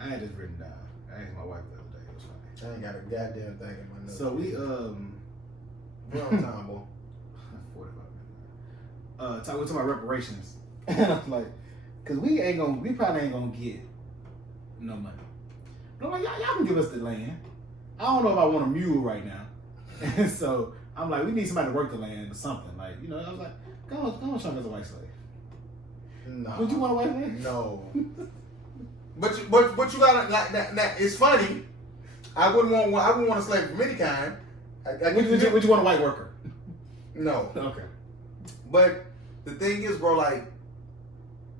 I had this written down. I asked my wife the other day. It was funny. I ain't got a goddamn thing in my notes. So we're on time, boy. 45 minutes. We're talking about reparations. And I was like, cause we probably ain't gonna get no money. But I'm like, y'all can give us the land. I don't know if I want a mule right now. And so I'm like, we need somebody to work the land or something. Like, I was like, go on, show me as a white slave. No. Would you want a white slave? No. But you gotta now, it's funny. I wouldn't want a slave from any kind. Would you want a white worker? No. Okay. But the thing is, bro, like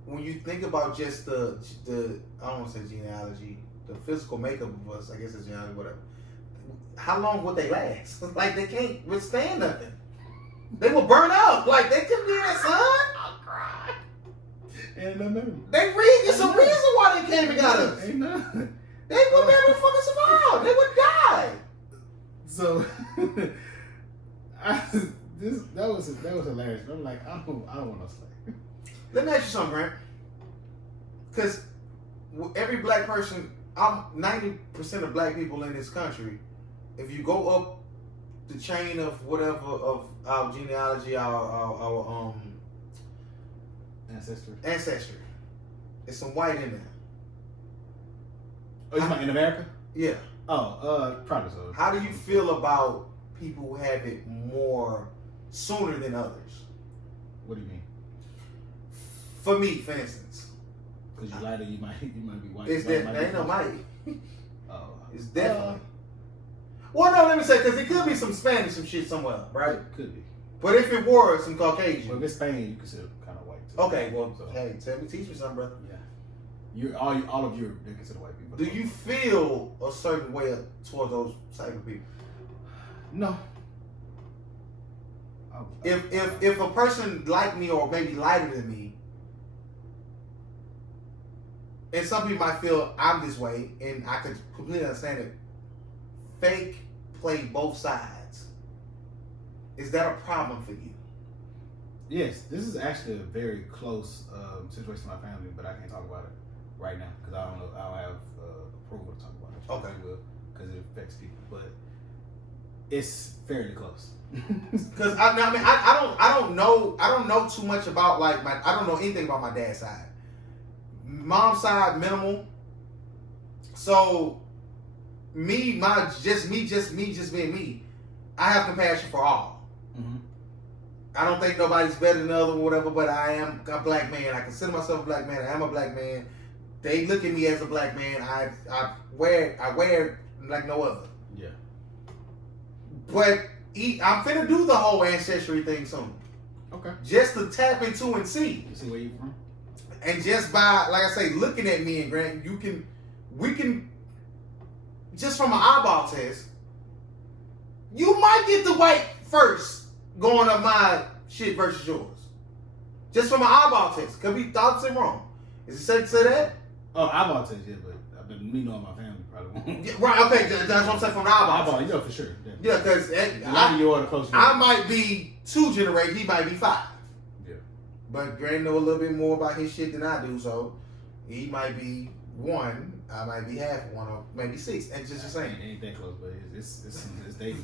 when you think about just the I don't want to say genealogy, the physical makeup of us, I guess it's genealogy, whatever. How long would they last? Like they can't withstand nothing. They will burn out. Like they couldn't be that son. I'll cry. Ain't nothing. It's a reason why they came and got us. Ain't nothing. They would never fucking survive. They would die. So was hilarious. I'm like, I don't want no slave. Let me ask you something, Grant. Because every black person, 90% of black people in this country, if you go up the chain of whatever of our genealogy, our ancestry, there's some white in there. Oh, you mean in America? Yeah. Oh, probably so. How do you feel about people who have it more sooner than others? What do you mean? For me, for instance. Because you lighter, you might be white. It's that ain't no might. Oh, It's definitely. Well, no, let me say, because it could be some Spanish, some shit somewhere, right? It could be. But if it were some Caucasian. Well, if it's Spain, you consider kind of white too. Okay, well, so, hey, teach me something, brother. Yeah. All of Europe, they consider white people. Do you feel a certain way towards those type of people? No. If a person like me or maybe lighter than me, and some people might feel I'm this way, and I could completely understand it. Fake play both sides. Is that a problem for you? Yes, this is actually a very close situation in my family, but I can't talk about it right now because I don't know. I don't have approval to talk about it. Okay. Because it affects people, but it's fairly close. Because I don't know too much about I don't know anything about my dad's side. Mom's side minimal. So me being me, I have compassion for all. Mm-hmm. I don't think nobody's better than the other or whatever, but I am a black man. I consider myself a black man. I am a black man. They look at me as a black man. I wear like no other. Yeah. But I'm finna do the whole ancestry thing soon. Okay. Just to tap into and see. You see where you from? And just by, like I say, looking at me and Grant, we can, just from an eyeball test, you might get the white first going up my shit versus yours. Just from an eyeball test. Could be thoughts and wrong. Is it safe to say that? Oh, eyeball test, yeah, but me knowing my family probably won't. Yeah, right, okay, that's what I'm saying from the eyeball test. Yeah, for sure. Yeah, because I might be 2 generations, he might be 5. Yeah. But Grant know a little bit more about his shit than I do, so he might be 1, I might be half 1, or maybe 6. And just the same. It ain't that close, but they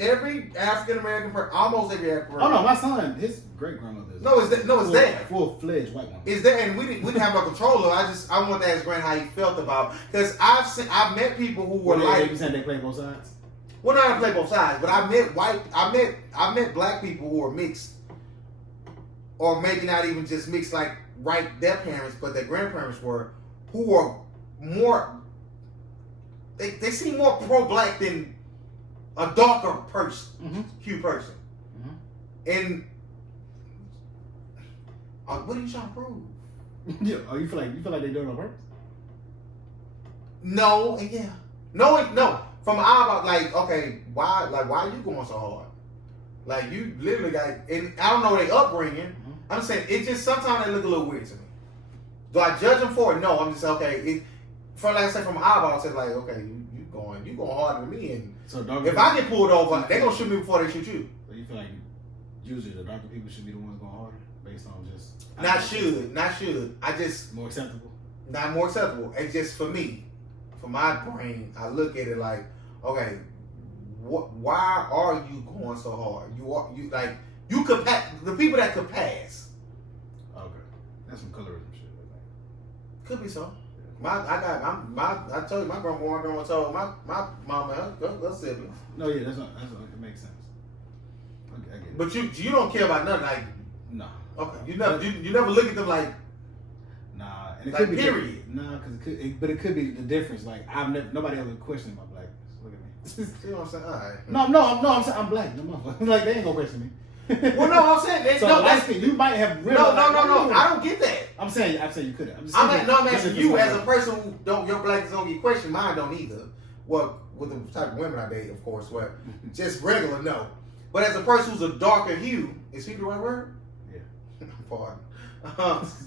every African American person, almost every African American. Oh no, my son, his great grandmother is it's there. Full-fledged white woman. It's there, and we didn't have no control of it. I wanted to ask Grant how he felt about, because I've met people who were like, you saying they play both sides? Well, not to play both sides, but I met black people who were mixed, or maybe not even just mixed, like their parents, but their grandparents were, who were more. They seem more pro-black than a darker person, hue person. Mm-hmm. And what are you trying to prove? Yeah, you feel like they doing it on purpose? No, and yeah, no. From eyeball, why are you going so hard? Like, you literally got, and I don't know their upbringing. Mm-hmm. I'm just saying, it just sometimes they look a little weird to me. Do I judge them for it? No, I'm just okay. From like I said, from an eyeball, I said like, okay, you going harder than me, and so if I get pulled over, they gonna shoot me before they shoot you. So you feel like usually the darker people should be the ones going harder based on just not should. I just more acceptable. Not more acceptable. It's just for me, for my brain, I look at it like, okay, why are you going so hard? You could pass the people that could pass. Okay, that's some colorism shit. Could be so. I told you my grandma told my mama her siblings. No, yeah, that's not it makes sense. Okay, I get it. But you don't care about nothing, like, no. Okay, you never look at them like, nah, and it like could be period. Nah, but it could be the difference. Like nobody ever questioned my blackness. Look at me. You know what I'm saying? All right. No, I'm saying I'm black. No, motherfucker. Like they ain't gonna question me. Well, no, I'm saying that's you might have realized. No. I don't get that. I'm saying you could have. I'm asking you as a person who your blackness don't get questioned. Mine don't either. Well, with the type of women I date, of course. Well, just regular, no. But as a person who's a darker hue, is hue the right word? Yeah. Pardon.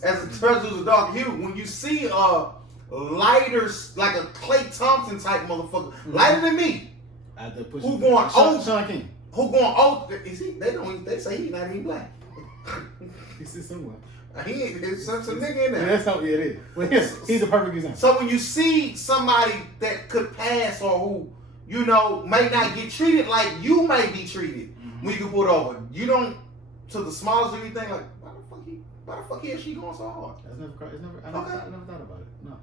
As a person who's a darker hue, when you see a lighter, like a Klay Thompson type motherfucker, lighter than me, After Who pushing going old? Sean King. Who going old? Is he? They say he's not even black. He's somewhere. He ain't. There's some nigga in Yeah, there. that's how it is. Well, he's a perfect example. So when you see somebody that could pass or who may not get treated like you may be treated when you get pulled over, you don't. To the smallest of you think like, why the fuck is she going so hard? I never thought about it. No,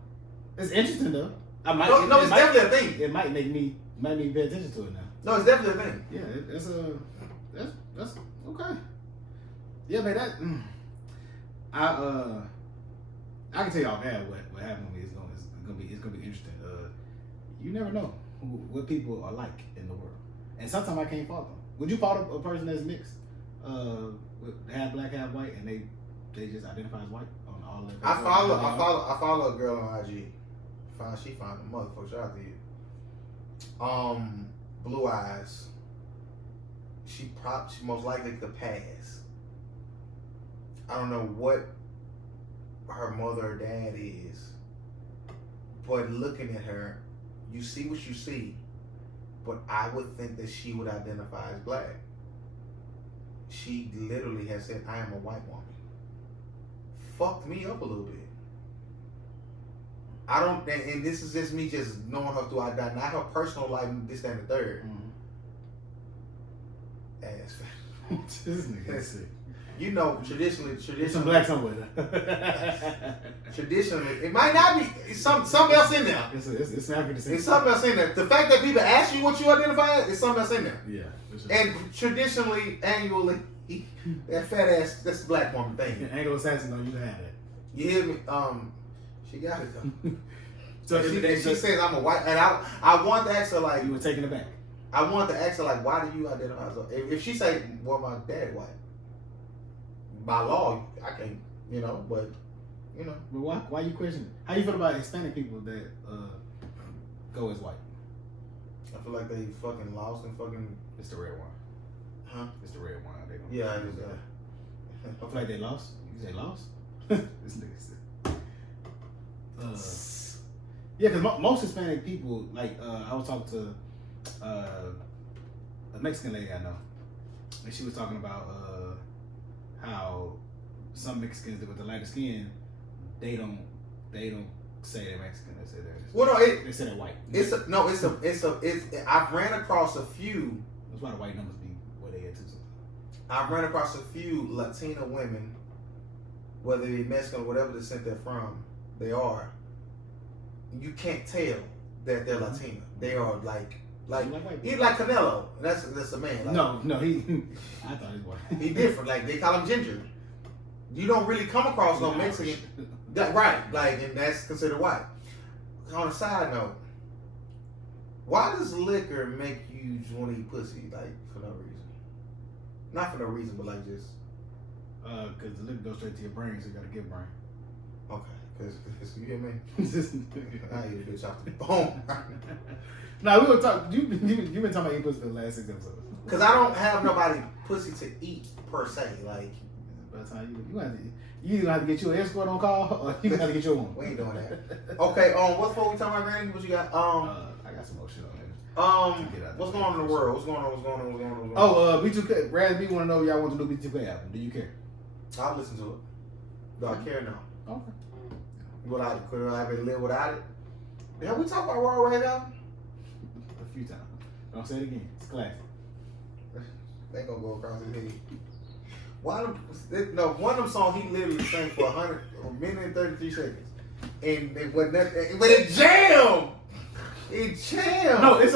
it's interesting though. It's definitely a thing. It might make me pay attention to it now. No, it's definitely a thing. Yeah, that's okay. Yeah, man, I can tell y'all what happened with me is gonna be interesting. You never know what people are like in the world, and sometimes I can't fault them. Would you fault a person that's mixed, half black, half white, and they just identify as white on all of that? I follow a girl on IG. She found a motherfucker. Shout out to you. Blue eyes. She most likely could pass. I don't know what her mother or dad is, but looking at her, you see what you see. But I would think that she would identify as black. She literally has said, "I am a white woman." Fucked me up a little bit. I don't, and this is just me just knowing her through not her personal life, this, that, and the third. Ass. This nigga is sick. Traditionally, There's some black somewhere. Traditionally, it might not be. It's something else in there. It's not good to It's something else in there. The fact that people ask you what you identify as, is something else in there. Yeah. And traditionally, annually, that fat ass, that's the black woman thing. Yeah, Anglo-Saxon, though, you can have that. You hear me? She got it though. So she says I'm a white, and I want to ask her like, you were taken aback. I want to ask her like, why do you identify as if she say, well, my dad white, by law I can't, but But why you question? How you feel about Hispanic people that go as white? I feel like they fucking lost and fucking. It's the red wine. Huh? It's the red wine. They don't. Yeah, I just. I feel like they lost. You say lost? This nigga said. Yeah, because most Hispanic people, like I was talking to a Mexican lady I know, and she was talking about how some Mexicans with the lighter skin, they don't say they're Mexican. They say they're they say they're white. I've ran across a few. That's why the white numbers be where they at too. I've ran across a few Latina women, whether they be Mexican or whatever descent they're from, they are. You can't tell that they're Latina. They are like he's like Canelo. That's a man. Like, no, he. I thought he was white. He different. Like they call him ginger. You don't really come across no Mexican. Right. Like, and that's considered white. On a side note, why does liquor make you want to eat pussy? Like for no reason. Not for no reason, but like just. Because the liquor goes straight to your brain, so you gotta give brain. Okay. Because you hear me? I eat a bitch off the bone. Now we were talking. You've been talking about eating pussy for the last 6 episodes. Because I don't have nobody pussy to eat per se. Like, by the time you either have to get you an escort on call, or you have to get your one. We ain't doing that. Okay. What's what we talking about, Granny? What you got? I got some more shit on here. What's going on in the world? What's going on? Oh, B2K. Brad B want to know if y'all want the new B2K album. Do you care? I'll listen to it. Do I care now? Okay. Could I ever live without it? Have we talked about Royal Red album? A few times. Don't say it again. It's classic. They gonna go across his head. One of them songs he literally sang for a minute and 33 seconds, and it wasn't that. But it jammed. It jammed. No, it's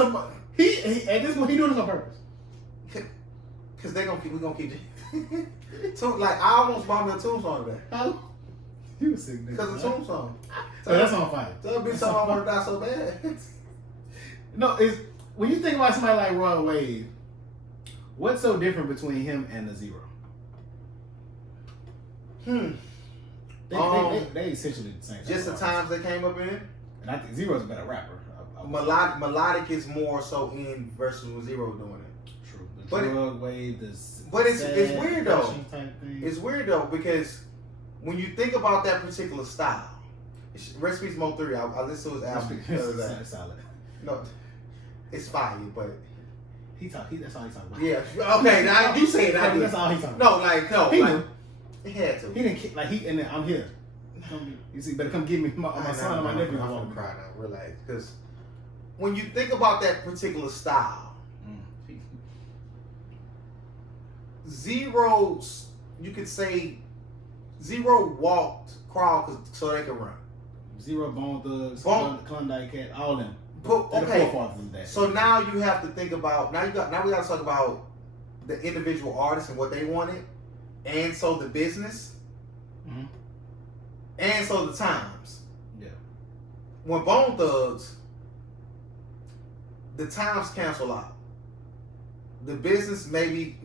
he at this point he doing this on purpose. Cause we gonna keep like I almost bought me a Tune song today. How? You was sick, nigga. Because of Tune song. So that's on fire. That'll be something I want to die so bad. No, it's when you think about somebody like Roy Wade, what's so different between him and the Zero? They essentially the same. Just the times they came up in. And I think Zero's a better rapper. Melodic is more so in versus with Zero doing it. True. The drug wave, but it's weird though. It's weird though because when you think about that particular style, Recipes Mo 3, I listened to his album the other day. Solid. No, It's fire, but that's all he talking about. yeah. Okay, now you say it. That's all he talking about. No. He like, knew. He had to. He didn't like he and then I'm here. You see, better come get me my son and my nephew. I'm gonna cry now. Relax, because when you think about that particular style, Zero's, you could say, Zero walked, crawled so they could run. Zero, Bone Thugs, Klondike Cat, all them. But, okay, that. So now you have to think about now we got to talk about the individual artists and what they wanted, and so the business, and so the times. Yeah. When Bone Thugs, the times cancel out. The business, maybe,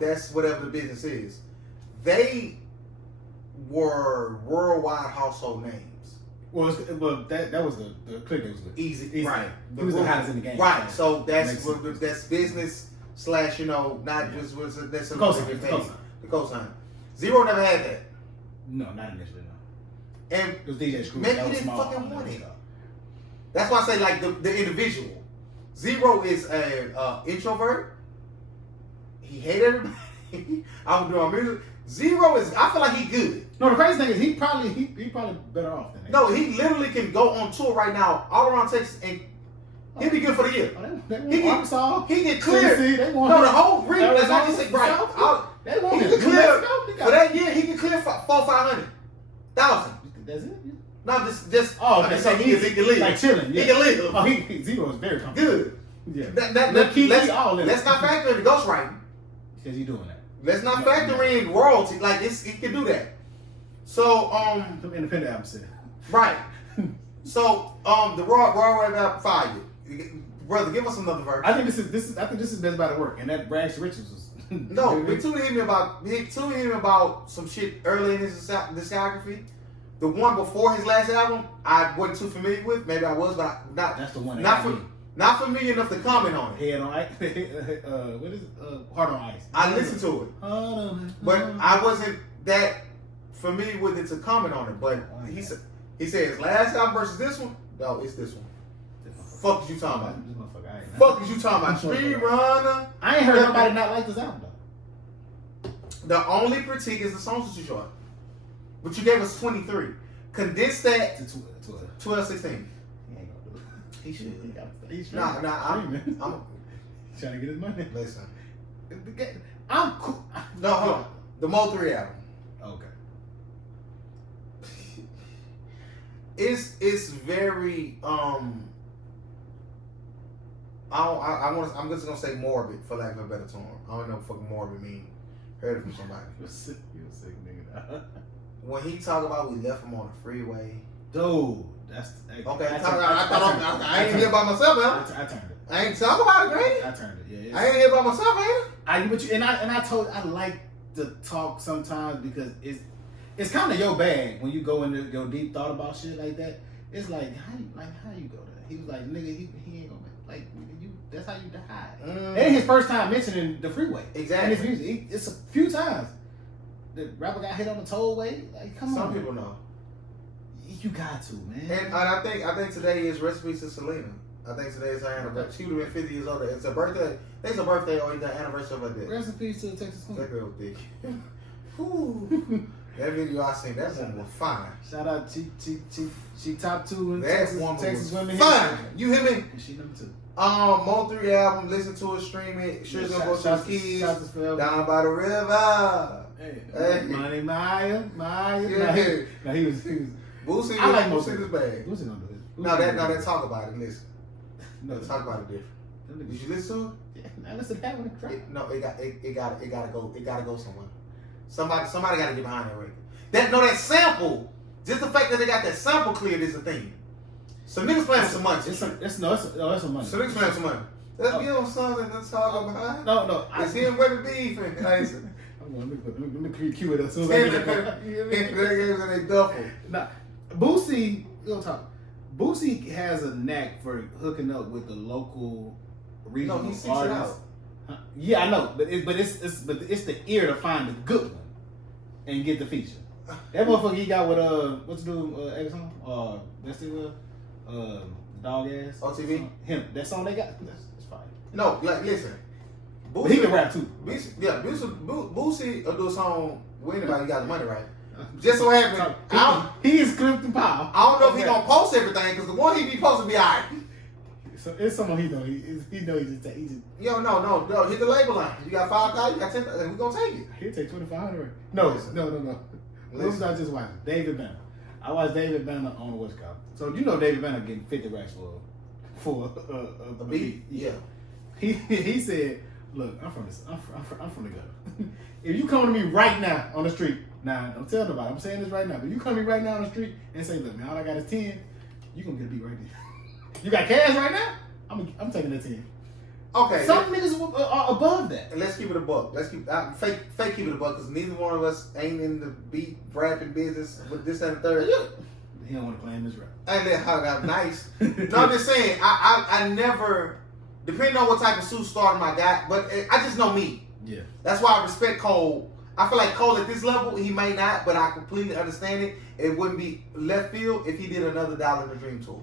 that's whatever the business is. They were worldwide household names. Well, that was the clique that was with. Easy. Right. He was the hottest in the game. Right. So that's business / not just that's the cosign. The cosign. Zero never had that. No, not initially. No. And it was DJ Screw. Maybe he didn't fucking want it. That's why I say like the individual. Zero is a introvert. He hated everybody. I was doing music. Zero is. I feel like he good. No, the crazy thing is he probably better off than that. No, he literally can go on tour right now all around Texas and he'll be good for the year. He Arkansas. He get cleared. Tennessee, No, the whole region. That's not just say right. They want He him. can clear for that year. He can clear 500,000. That's it. No, just okay. So he can live. Like chilling. Yeah. He can live. Oh, Zero is very comfortable. Good. Yeah. Let's not factor in the ghostwriting. Because he's doing that. Let's not factor in royalty. Like he can do that. So some independent albums. Right. So the Royal Red got fired. Brother, give us another verse. I think this is best about to work. And that Rags to Riches was no. We tuned him about some shit early in his discography. The one before his last album, I wasn't too familiar with. Maybe I was, but not. That's the one. Not familiar enough to comment on it. Head on Ice. What is it? Heart on Ice. I listened to it, but I wasn't that familiar with it to comment on it. But he said his last album versus this one. No, it's this one. Fuck is you talking about? Fuck is you talking about? Street Runner. I ain't heard nobody not like this album though. The only critique is the songs are too short. But you gave us 23. Condense that to 12, 16. He ain't gonna do it. He should. He's I'm trying to get his money. Listen. I'm cool. No, hold on. The Mo 3 album. Okay. It's very I'm just gonna say morbid for lack of a better term. I don't know what fucking morbid mean. Heard it from somebody. You're a sick nigga. When he talk about we left him on the freeway. Dude, that's okay. I ain't here by myself, man. I turned it. I ain't talk about it, Grady. I turned it. Yeah. I ain't here by myself, ain't I like to talk sometimes because it's kind of your bag when you go into your deep thought about shit like that. It's like how you go there? He was like, nigga, he ain't gonna like you. That's how you die. It ain't his first time mentioning the freeway. Exactly. In his music, it's a few times. The rapper got hit on the tollway. Like, come on. Some people know. You got to, man. And I think today is recipes to Selena. I think today is her anniversary. She would have been 50 years old. It's her birthday. I think it's her birthday or the anniversary of her death. Rest in peace to the Texas Queen. That girl was thick. That video I seen, that woman was fine. Shout out, she top 2 in that Texas women. Fine. You hear me? And she number 2. Mo 3 album, listen to it, stream it. Sure, gonna go to his kids. Down by the river. Hey. Money Maya. Yeah. No, he was. Boosie, I like Boosie is bad. Boosie gonna do it. No, that talk about it. Listen. No, talk about it different. Did you listen to it? Yeah, I listened to that one. No, it gotta go somewhere. Somebody gotta get behind that record. That sample. Just the fact that they got that sample cleared is a thing. So niggas playing some money. It's some money. So niggas playing some money. Let's give them something to talk about. No. It's him with the beef and let me cue it as soon as I get it. They duffel. Nah, Boosie, we'll talk. Boosie has a knack for hooking up with the local regional artists. No, he seeks it out. Yeah, I know, but it's the ear to find the good one and get the feature. That motherfucker he got with what's the dude Exxon? That's the Dog ass. OTV? Him. That song they got. That's fine. No, like listen. But he can rap too. Boosie will do a song with anybody who got the money right. Just so happened, He is Clifton Powell. I don't know if he gonna post everything because the one he be posting be alright. So it's someone he know. He just. Yo, no. Hit the label line. You got 5,000. You got 10,000. We gonna take it. He'll take 2,500. No. What was I just watching? David Banner. I watched David Banner on what's called. So you know David Banner getting 50 racks for A beat. Yeah. He said, "Look, I'm from the gutter. If you come to me right now on the street, now don't tell nobody. I'm saying this right now. But you come to me right now on the street and say, look, man, all I got is 10. You gonna get a beat right there. You got cash right now? I'm taking that 10. Okay. Some niggas are above that. And let's keep it a buck. Let's keep fake keep it a buck because neither one of us ain't in the beat rapping business with this and the third. He don't want to claim his rap. And then how got nice. No, I'm just saying. I never, depending on what type of suit stardom I got, but I just know me. Yeah. That's why I respect Cole. I feel like Cole at this level, he may not, but I completely understand it. It wouldn't be left field if he did another Dollar in the Dream tour.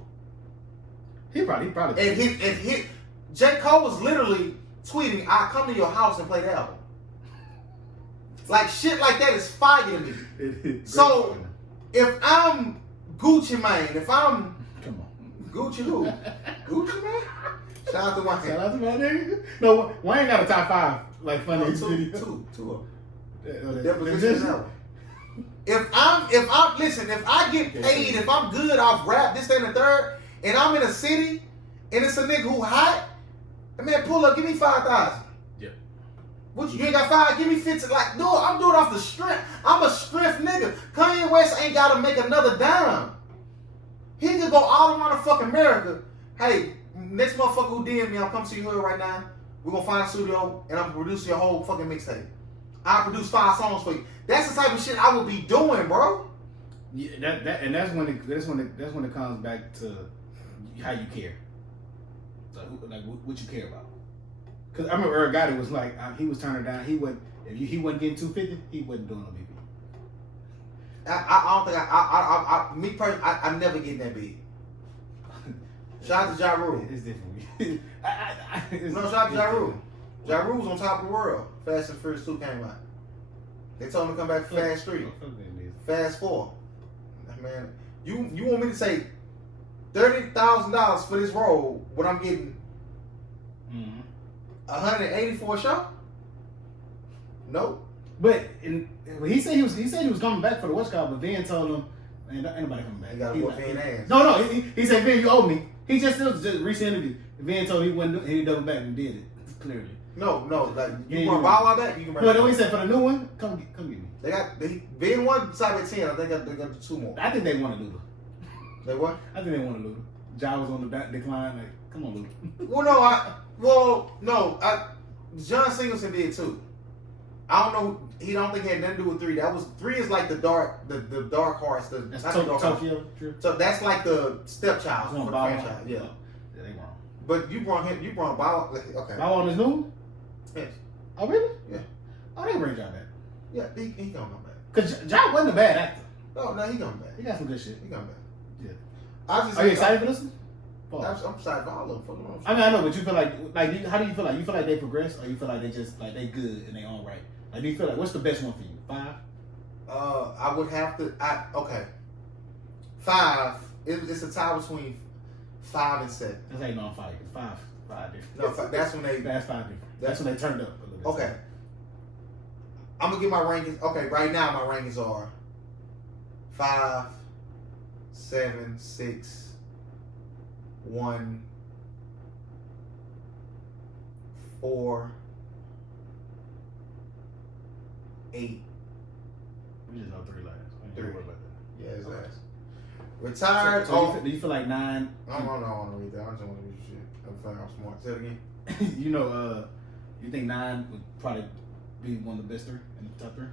He probably. And hit. J. Cole was literally tweeting, "I come to your house and play the album." Like shit like that is fire to me. So if I'm Gucci Mane, if I'm come on, Gucci who? Gucci Mane? Shout out to Wayne. Shout out to my nigga. No, Wayne got a top 5 like funny Two of them. Deposition album. If I get paid, if I'm good off rap, this, that, and the third, and I'm in a city, and it's a nigga who hot, man, pull up, give me 5,000. Yeah. What you ain't got 5? Give me 50. Like, no, I'm doing it off the strength. I'm a strength nigga. Kanye West ain't gotta make another dime. He can go all around the fucking America. Hey, next motherfucker who DM me, I'm coming to your hood right now. We're gonna find a studio, and I'm gonna produce your whole fucking mixtape. I'll produce 5 songs for you. That's the type of shit I would be doing, bro. Yeah, that's when it comes back to how you care, like what you care about. Because I remember Eric Gotti was like he was turning down. He wasn't getting 250. He wasn't doing no BB. I don't think me personally, I never get that big. Shout out to Ja Rule. It's different. Shout out to Ja Rule. Ja Rule was on top of the world. Fast and Furious 2 came out. They told him to come back for Fast 3. Fast 4. Man, you want me to say $30,000 for this role when I'm getting $180 for a show? Nope. But he said he was coming back for the West Coast, but Vin told him, ain't nobody coming back. He got to whoop Vin ass. No. He said, Vin, you owe me. He just recent interview. Vin told him he wouldn't. He doubled back and did it clearly. No. Like you want to buy all that? You can. No, he said for the new one, come get me. Vin one side at 10. I think they got 2 more. I think they want to lose. They what? I think they want to lose. Ja was on the decline. Like, come on, Luke. No. John Singleton did too. I don't know. He don't think it had nothing to do with 3. That was 3 is like the dark horse. That's not the dark horse. Tokyo. True. So that's like the stepchild for the franchise. Yeah, they wrong. But you brought Bow. Okay. Bow on his new? Yes. Oh really? Yeah. Oh, they bring Ja back. Yeah, he gonna come back. Cause Ja wasn't a bad actor. No, he coming back. He got some good shit. He coming back. Yeah. Are you excited for this one? I'm excited for all of them. I mean, I know, but you feel like how do you feel like? You feel like they progress, or you feel like they just like they good and they all right? Like, do you feel like what's the best one for you? 5? I would have to. Okay. 5. It's a tie between 5 and 7. That's ain't no 5. 5 different. No, that's when they. That's 5 different. That's when they turned up a little bit. Okay. I'm gonna get my rankings. Okay, right now my rankings are 5, 7, 6, 1, 4, 8. We just know 3 lines. 3. About that. Yeah, it's ass. Retired. So do you feel like 9? I don't want to read that. I just want to read shit. I'm feeling I'm smart. Say it again. You think 9 would probably be one of the best 3 in the top 3?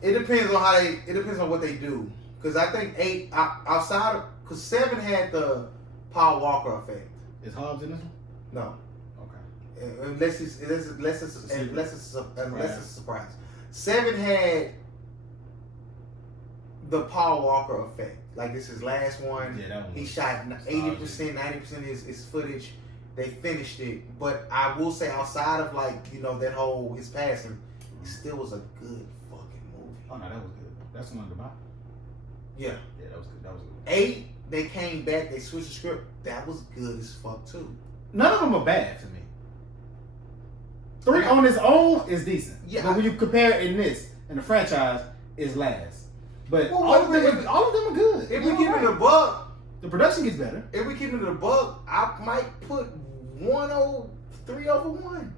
It depends on It depends on what they do. Because I think 8 outside of. Because 7 had the Paul Walker effect. Is Hobbs in this one? No. Okay. Unless it's a surprise. 7 had the Paul Walker effect. Like this is his last one. Yeah, that one. He shot 80%, 90% of his footage. They finished it, but I will say outside of that whole his passing, it still was a good fucking movie. Oh no, that was good. That's the one at the bottom. Yeah. Yeah, that was good. That was good. 8, they came back, they switched the script. That was good as fuck too. None of them are bad to me. 3 on its own is decent. Yeah. But when you compare it in the franchise, is last. But Well, all of them are good. If we keep it a buck, the production gets better. if we keep it a buck, I might put 103 over 1.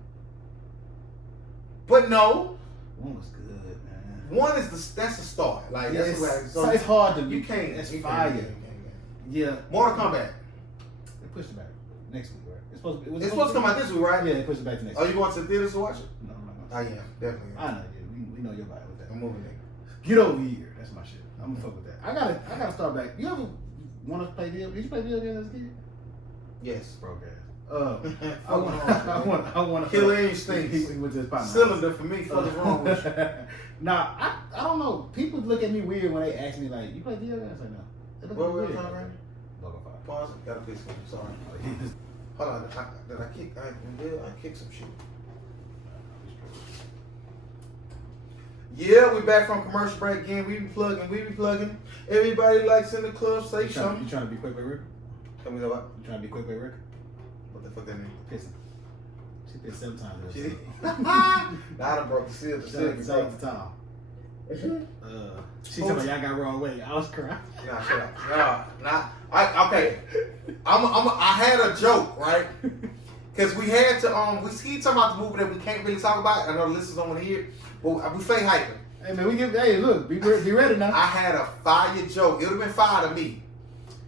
But no, 1 was good, man. 1 is that's a start. Like Yeah, that's so it's hard to you can't. It's you fire. can't. Yeah. Mortal Kombat. They pushed it back next week, right? It's supposed to come out this week, right? Yeah, they pushed it back to next Are week. you going to the theaters to watch it? No. I am definitely. I know, yeah. We know your vibe with that. I'm moving nigga. Get over here. That's my shit. I'm gonna fuck with that. I gotta start back. You ever want to play video? Did you play video games as a kid? Yes. Broke ass. I want to Killer Instincts. He went to his partner. Cylinder for me. Fuck is wrong with you? Nah, I don't know. People look at me weird when they ask me like, "You play video games?" I say no. They look What at me were we weird. talking about? Block on fire. Pause. Got a piss one. Sorry. Hold on. Did I kick? I kicked some shit. Yeah, we back from commercial break again. We be plugging. Everybody likes in the club. Say something. You trying to be quick with Rick? Tell me what? You trying to be quick with Rick? What the fuck that mean? Pissing. She pissed 7 times. She I done broke the seal. Shout out to Tom. She told me y'all got wrong way. I was crying. Nah, shut up. Nah. Okay. I had a joke, right? Because we had to we talking about the movie that we can't really talk about. I know the listeners don't want to hear it, but we fake hyping. Hey man, hey look, be ready now. I had a fire joke. It would have been fire to me,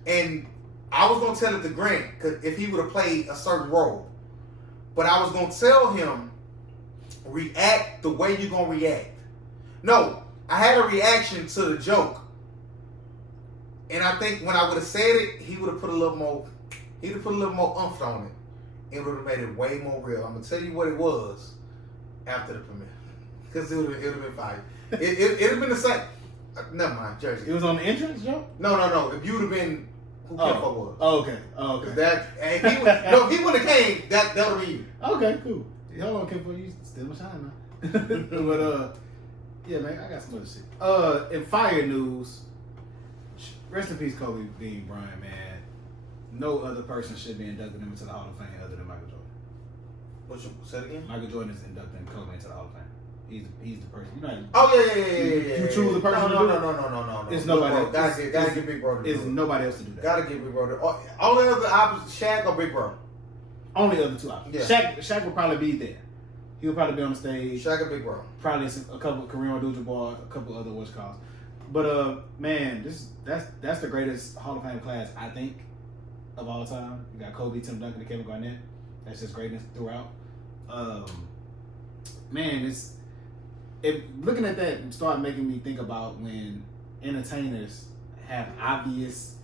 and I was gonna tell it to Grant because if he would have played a certain role, but I was gonna tell him react the way you're gonna react. No, I had a reaction to the joke, and I think when I would have said it, he would have put a little more. He'd have put a little more oomph on it. It would have made it way more real. I'm gonna tell you what it was after the premiere, because it would have been fire. It'd have been the same. Never mind, Jersey. It was on the entrance, Joe? No. If you would have been who Kempo was. Oh, okay. Oh, okay. If he would have came, that would have been you. Okay, cool. Hold on, Kempo, you still my shine now. But yeah, man, I got some other shit. In fire news, rest in peace, Kobe Bean Bryant, man. No other person should be inducted into the Hall of Fame other than Michael Jordan. What you said again? Michael Jordan is inducting Kobe into the Hall of Fame. He's the person. You know. Oh yeah. You choose the person. No. It's nobody else. Gotta get Big Bro to do It's it. nobody else to do that. Gotta get Big Bro to. Only other options, Shaq or Big Bro. Only other 2 options. Yeah. Shaq would probably be there. He would probably be on the stage. Shaq or Big Bro. Probably a couple of Kareem Abdul-Jabbar, a couple other what's called. But man, that's the greatest Hall of Fame class I think of all time. You got Kobe, Tim Duncan, and Kevin Garnett. That's just greatness throughout. Man, looking at that started making me think about when entertainers have obvious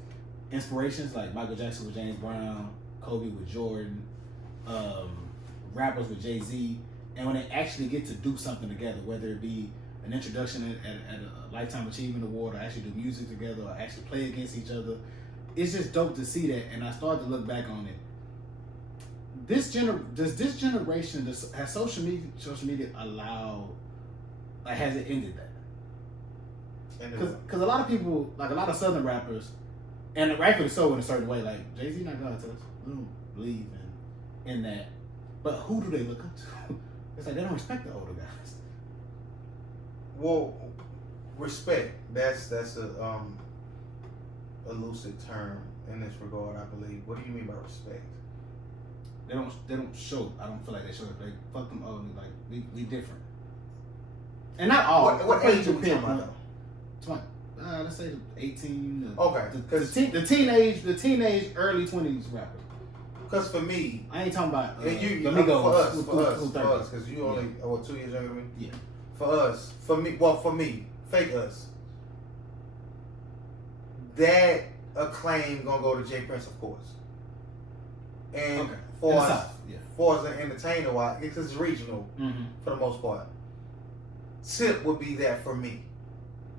inspirations, like Michael Jackson with James Brown, Kobe with Jordan, rappers with Jay-Z, and when they actually get to do something together, whether it be an introduction at a Lifetime Achievement Award, or actually do music together, or actually play against each other, it's just dope to see that. And I started to look back on it. Does this generation, has social media allowed, like, has it ended that? Because a lot of people, like a lot of Southern rappers, and rightfully so in a certain way, like Jay-Z not God to us. We don't believe in that. But who do they look up to? It's like they don't respect the older guys. Well, respect. That's a elusive term in this regard, I believe. What do you mean by respect? They don't show. I don't feel like they show it. Like fuck them old. Like we different. And not all. What age are we talking about though? 20. Let's say 18. Okay. The teenage early 20s rapper. Because for me, I ain't talking about. for us, because you only 2 years younger than me. Yeah. For me, fake us. That acclaim gonna go to Jay Prince, of course. And okay. for us an entertainer, wise, because it's regional for the most part. Tip would be that for me.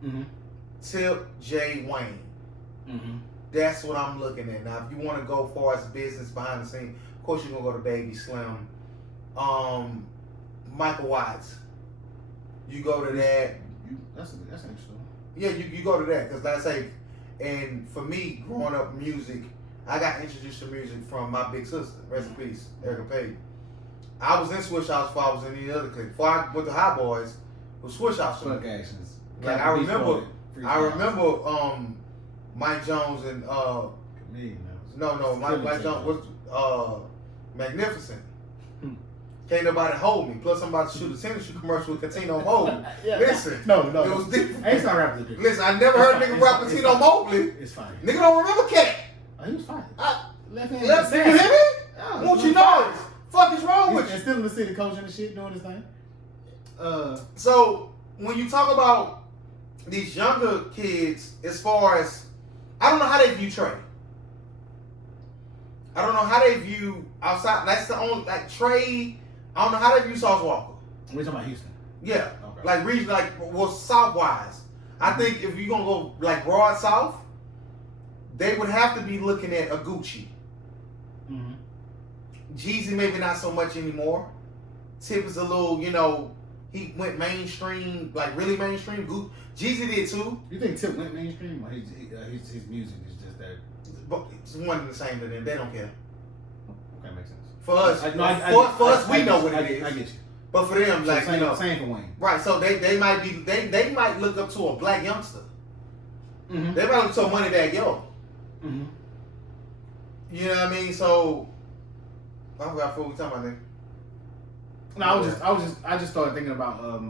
Mm-hmm. Tip, J, Wayne. Mm-hmm. That's what I'm looking at. Now, if you want to go far as business behind the scenes, of course you're gonna go to Baby Slim, Michael Watts. You go to that. That's interesting. Yeah, you go to that because, like I say, and for me, growing up music, I got introduced to music from my big sister. Rest in peace, Erica Page. I was in Swish House before I was in the other clique. Before I went to High Boys, it was Swish House. Fuck actions. Like I remember Mike Jones and Mike Jones was Magnificent. Can't nobody hold me. Plus, I'm about to shoot a tennis shoe commercial with Catino Mobley. Yeah. Listen, No. it was different. I ain't start rapping the Listen, I never heard a nigga rap Catino Mobley. It's fine. Nigga don't remember Cat. Oh, he was fine. Left hand. You hear me? Oh, Won't you know it? Fuck is wrong with He's you? still in the city coaching and shit, doing his thing. So when you talk about these younger kids, as far as I don't know how they view Trey. I don't know how they view outside. That's the only Trey. I don't know how they view Sauce Walker. We're talking about Houston. Yeah, Okay. like region, South wise. I think if you're gonna go like broad South, they would have to be looking at a Gucci. Mm-hmm. Jeezy maybe not so much anymore. Tip is a little, he went mainstream, like really mainstream. Jeezy did too. You think Tip went mainstream, or his music is just that? But it's one and the same to them. They don't care. Okay, makes sense. For us, for us, we know what it is. I get you. But for them, So same for Wayne. right? So they might be they might look up to a black youngster. Mm-hmm. They might look to a Money Bag Yo. Mm-hmm. You know what I mean? So I forgot what we talking about. Nigga. No, I just started thinking about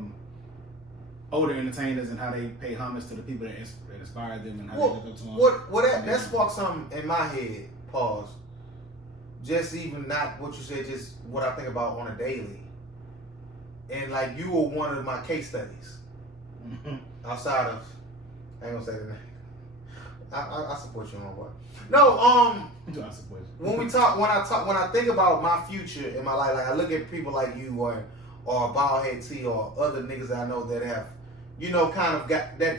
older entertainers and how they pay homage to the people that inspired them and how they look up to them. That sparked something in my head. Pause. Just even not what you said, just what I think about on a daily. And like you were one of my case studies. Mm-hmm. Outside of, I ain't gonna say the name. I support you, my boy. No, I support you. when I think about my future in my life, like I look at people like you or Baldhead T or other niggas that I know that have,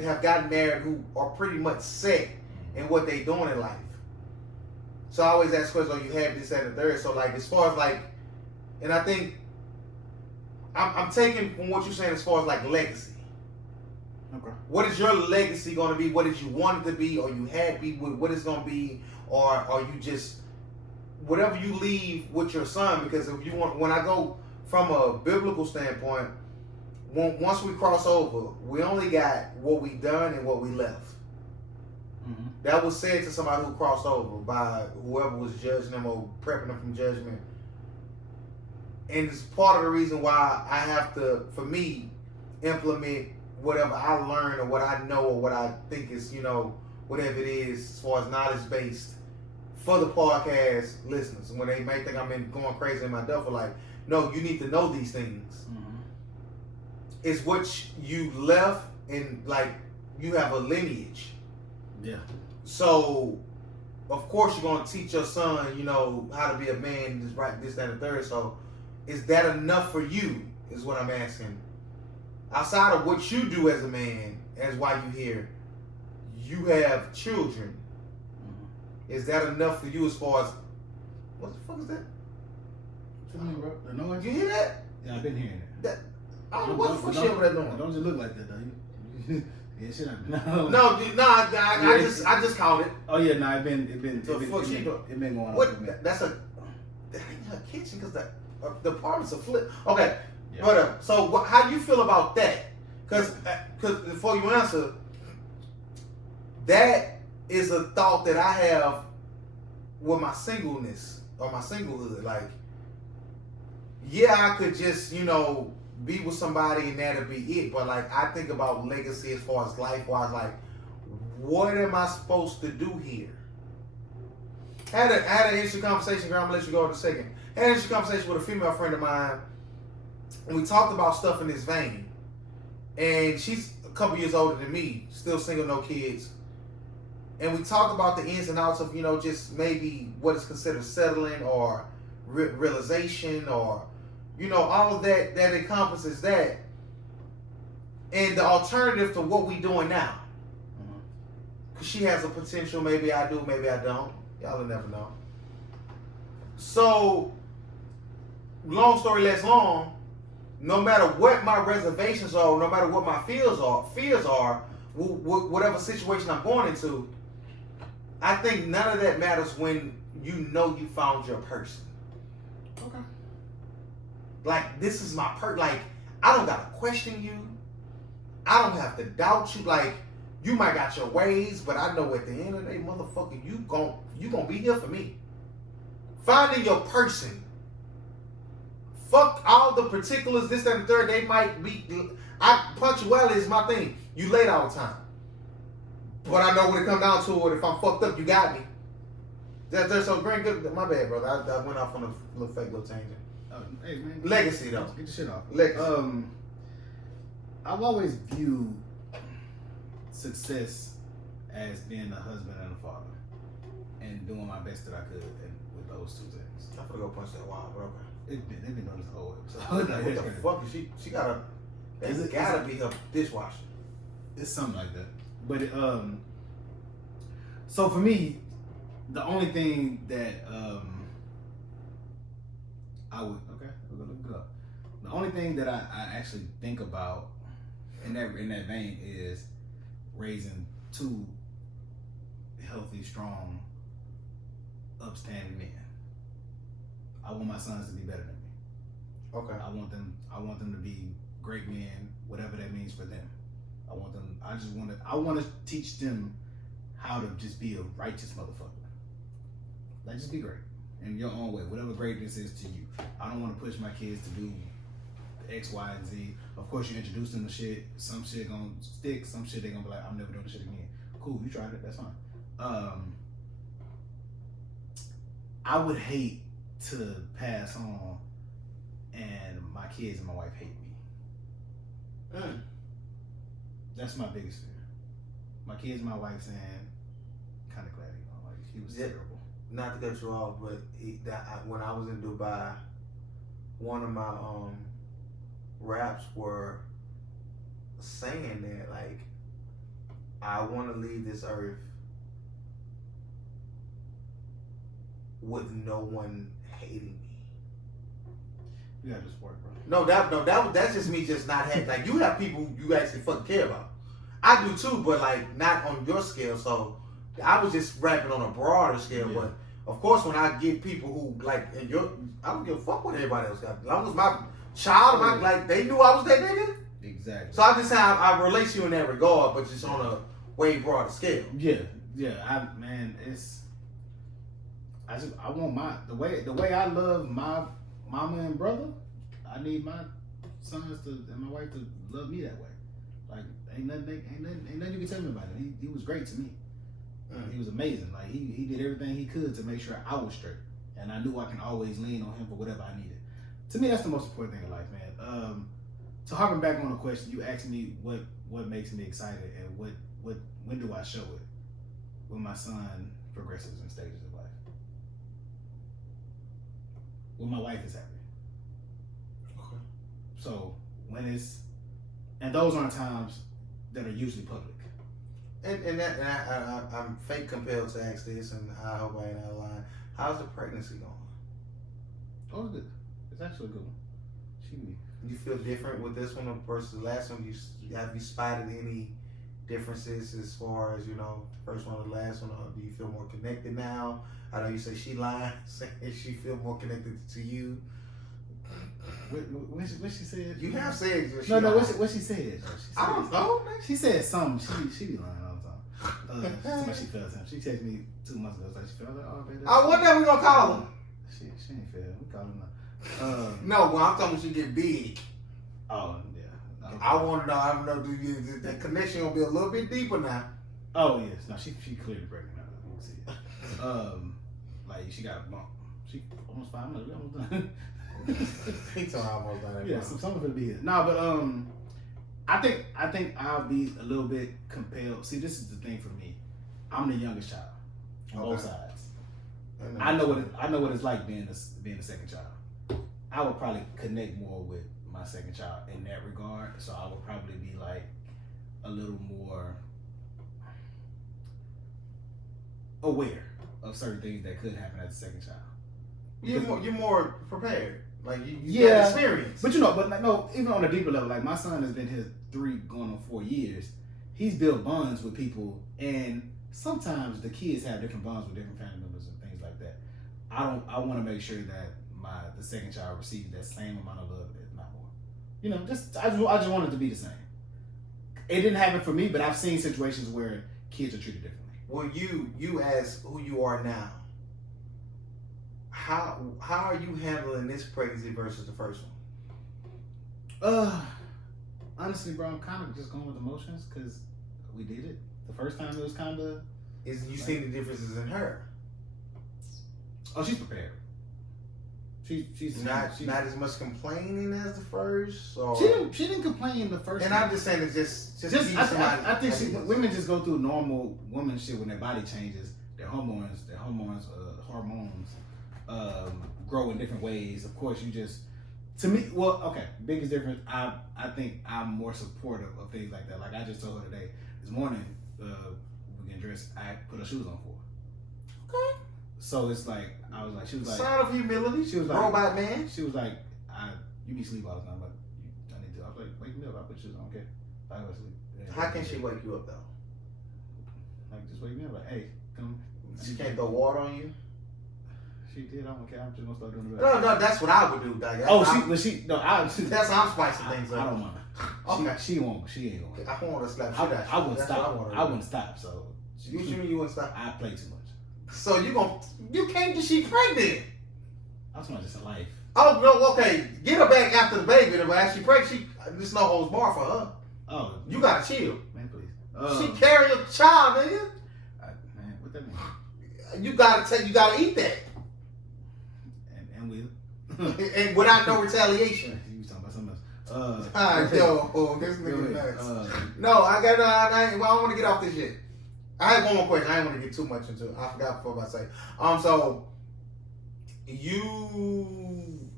have gotten married who are pretty much set in what they doing in life. So I always ask questions, you have this, that, and the third. So like as far as like, and I think I'm taking from what you're saying as far as like legacy. Okay. What is your legacy going to be? What did you want it to be? Are you happy with what it's going to be? Or are you just, whatever you leave with your son? Because if you want, when I go from a biblical standpoint, once we cross over, we only got what we done and what we left. Mm-hmm. That was said to somebody who crossed over by whoever was judging them or prepping them from judgment. And it's part of the reason why I have to, for me, implement whatever I learn or what I know or what I think is, whatever it is as far as knowledge based for the podcast listeners. When they may think I'm going crazy in my duffel, like, no, you need to know these things. Mm-hmm. It's what you left and like you have a lineage. Yeah. So, of course, you're going to teach your son, how to be a man, this, that, and the third. So, is that enough for you, is what I'm asking. Outside of what you do as a man, as why you here, you have children. Mm-hmm. Is that enough for you as far as, what the fuck is that? What you mean, bro? The noise? You hear that? Yeah, I've been hearing it. I don't know what the fuck shit over there doing. Don't just look like that, though. Yeah, shit. I just called it. Oh yeah, no, it been going on. What? That's that ain't her kitchen because the apartment's a flip. Okay, yeah. But so how you feel about that? Because before you answer, that is a thought that I have with my singleness or my singlehood. Like, yeah, I could just be with somebody and that'll be it. But like I think about legacy as far as life wise, like what am I supposed to do here? Had an interesting conversation, girl, I'm gonna let you go in a second. Had an interesting conversation with a female friend of mine, and we talked about stuff in this vein. And she's a couple years older than me, still single, no kids. And we talked about the ins and outs of, just maybe what is considered settling or realization or all of that encompasses that. And the alternative to what we doing now. she has a potential. Maybe I do, maybe I don't. Y'all will never know. So, long story less long, no matter what my reservations are, no matter what my fears are, whatever situation I'm going into, I think none of that matters when you know you found your person. Okay. Like, this is my like, I don't gotta question you. I don't have to doubt you. Like, you might got your ways, but I know at the end of the day, motherfucker, you gon' be here for me. Finding your person. Fuck all the particulars, this, that, and the third. They might be. Punctuality is my thing. You late all the time. But I know when it comes down to it, if I'm fucked up, you got me. That's so great. Good. My bad, brother. I went off on a little fake little tangent. Hey man. Legacy though. Get the shit off. Legacy. I've always viewed success as being a husband and a father, and doing my best that I could with those two things. I'm gonna go punch that wall, bro. They've been on this whole episode. What the fuck is she gotta? It's gotta be her dishwasher. It's something like that. But so for me, the only thing that I would we're gonna look it up. The only thing that I actually think about in that vein is raising two healthy, strong, upstanding men. I want my sons to be better than me. Okay. I want them to be great men, whatever that means for them. I want to teach them how to just be a righteous motherfucker. Like, just be great in your own way, whatever greatness is to you. I don't want to push my kids to do X, Y, and Z. Of course, you introduce them to shit. Some shit gonna stick. Some shit they gonna be like, I'm never doing this shit again. Cool, you tried it. That's fine. I would hate to pass on and my kids and my wife hate me. That's my biggest fear. My kids and my wife saying, kind of glad he was terrible. Not to cut you off, but when I was in Dubai, one of my raps were saying that, like, I want to leave this earth with no one hating me. You gotta just work, bro. That's just me just not having, like, you have people you actually fucking care about. I do too, but like not on your scale. So I was just rapping on a broader scale, but of course when I get people who like I don't give a fuck what everybody else got. As long as my child, like they knew I was that nigga. Exactly. So I just say I relate to you in that regard, but just on a way broader scale. Yeah. I want the way I love my mama and brother. I need my sons and my wife to love me that way. Like ain't nothing you can tell me about him. He was great to me. He was amazing. Like he did everything he could to make sure I was straight, and I knew I can always lean on him for whatever I needed. To me, that's the most important thing in life, man. So harping back on the question, you asked me what makes me excited and when do I show it? When my son progresses in stages of life. When my wife is happy. Okay. So and those aren't times that are usually public. And I'm fake compelled to ask this, and I hope I ain't out of line. How's the pregnancy going? Oh, it's good. It's actually a good one. You feel different with this one versus the last one? Have you spotted any differences as far as, the first one or the last one? Or do you feel more connected now? I know you say she lied, saying she feel more connected to you. What she said? You have said no. What she said? I don't know. She said something. She be lying all the time. She felt him. She texted me 2 months ago. Like she felt like, oh, baby. What day we gonna call her? She ain't feel. We call her now. No, well, I'm talking she get big. Oh yeah. I want to know. I don't know. The connection gonna be a little bit deeper now? Oh yes. No, she clearly pregnant now. You can see it. Like she got a bump. She almost 5 months. We almost done. He told almost done. Yeah, some of it be here. No, but I think I'll be a little bit compelled. See, this is the thing for me. I'm the youngest child on both sides. I know what it's like being the second child. I would probably connect more with my second child in that regard. So I would probably be like a little more aware of certain things that could happen at the second child. You're more prepared. Like you got Yeah, experience. but no, even on a deeper level, like my son has been here 3 going on 4 years. He's built bonds with people, and sometimes the kids have different bonds with different family members and things like that. I want to make sure that the second child receives that same amount of love, if not more. You know, I just want it to be the same. It didn't happen for me, but I've seen situations where kids are treated differently. Well, you as who you are now, how are you handling this pregnancy versus the first one? Honestly, bro, I'm kind of just going with emotions because we did it. The first time it was kind of. Is you seen the differences in her? Oh, she's prepared. She's not as much complaining as the first. Or she didn't complain the first. And time. I'm just saying it's just I think women just go through normal woman shit when their body changes. Their hormones grow in different ways. Of course, you just. To me, well, okay, biggest difference. I think I'm more supportive of things like that. Like I just told her today, this morning, we getting dressed. I put her shoes on for her. Okay. So it's like I was like, she was like, sign of humility. She was like, robot man. She was like, you be sleep all the time. But I need to. I was like, wake me up. I put shoes on. Okay, I go to sleep. How can she wake you up though? Like just wake me up. Like, hey, come. She can't throw water on you. She did. I don't care. I'm just gonna start doing the rest. No, that's what I would do. Like, that's how I'm spicing things up. I don't mind. Okay. She won't. She ain't going. I want to slap. I wouldn't stop. I wouldn't stop. So. You wouldn't stop? I play too much. So you can't. She pregnant. I was talking just a life. Oh no. Okay. Get her back after the baby. But as she pregnant, there's no holds bar for her. Oh. You gotta chill. Man, please. She carry a child, nigga. Man, what that mean? You gotta eat that. And we. And without no retaliation. You was talking about something else. This nigga nuts. No, I want to get off this shit. I have one more question. I didn't want to get too much into it. I forgot what I was about to say. So you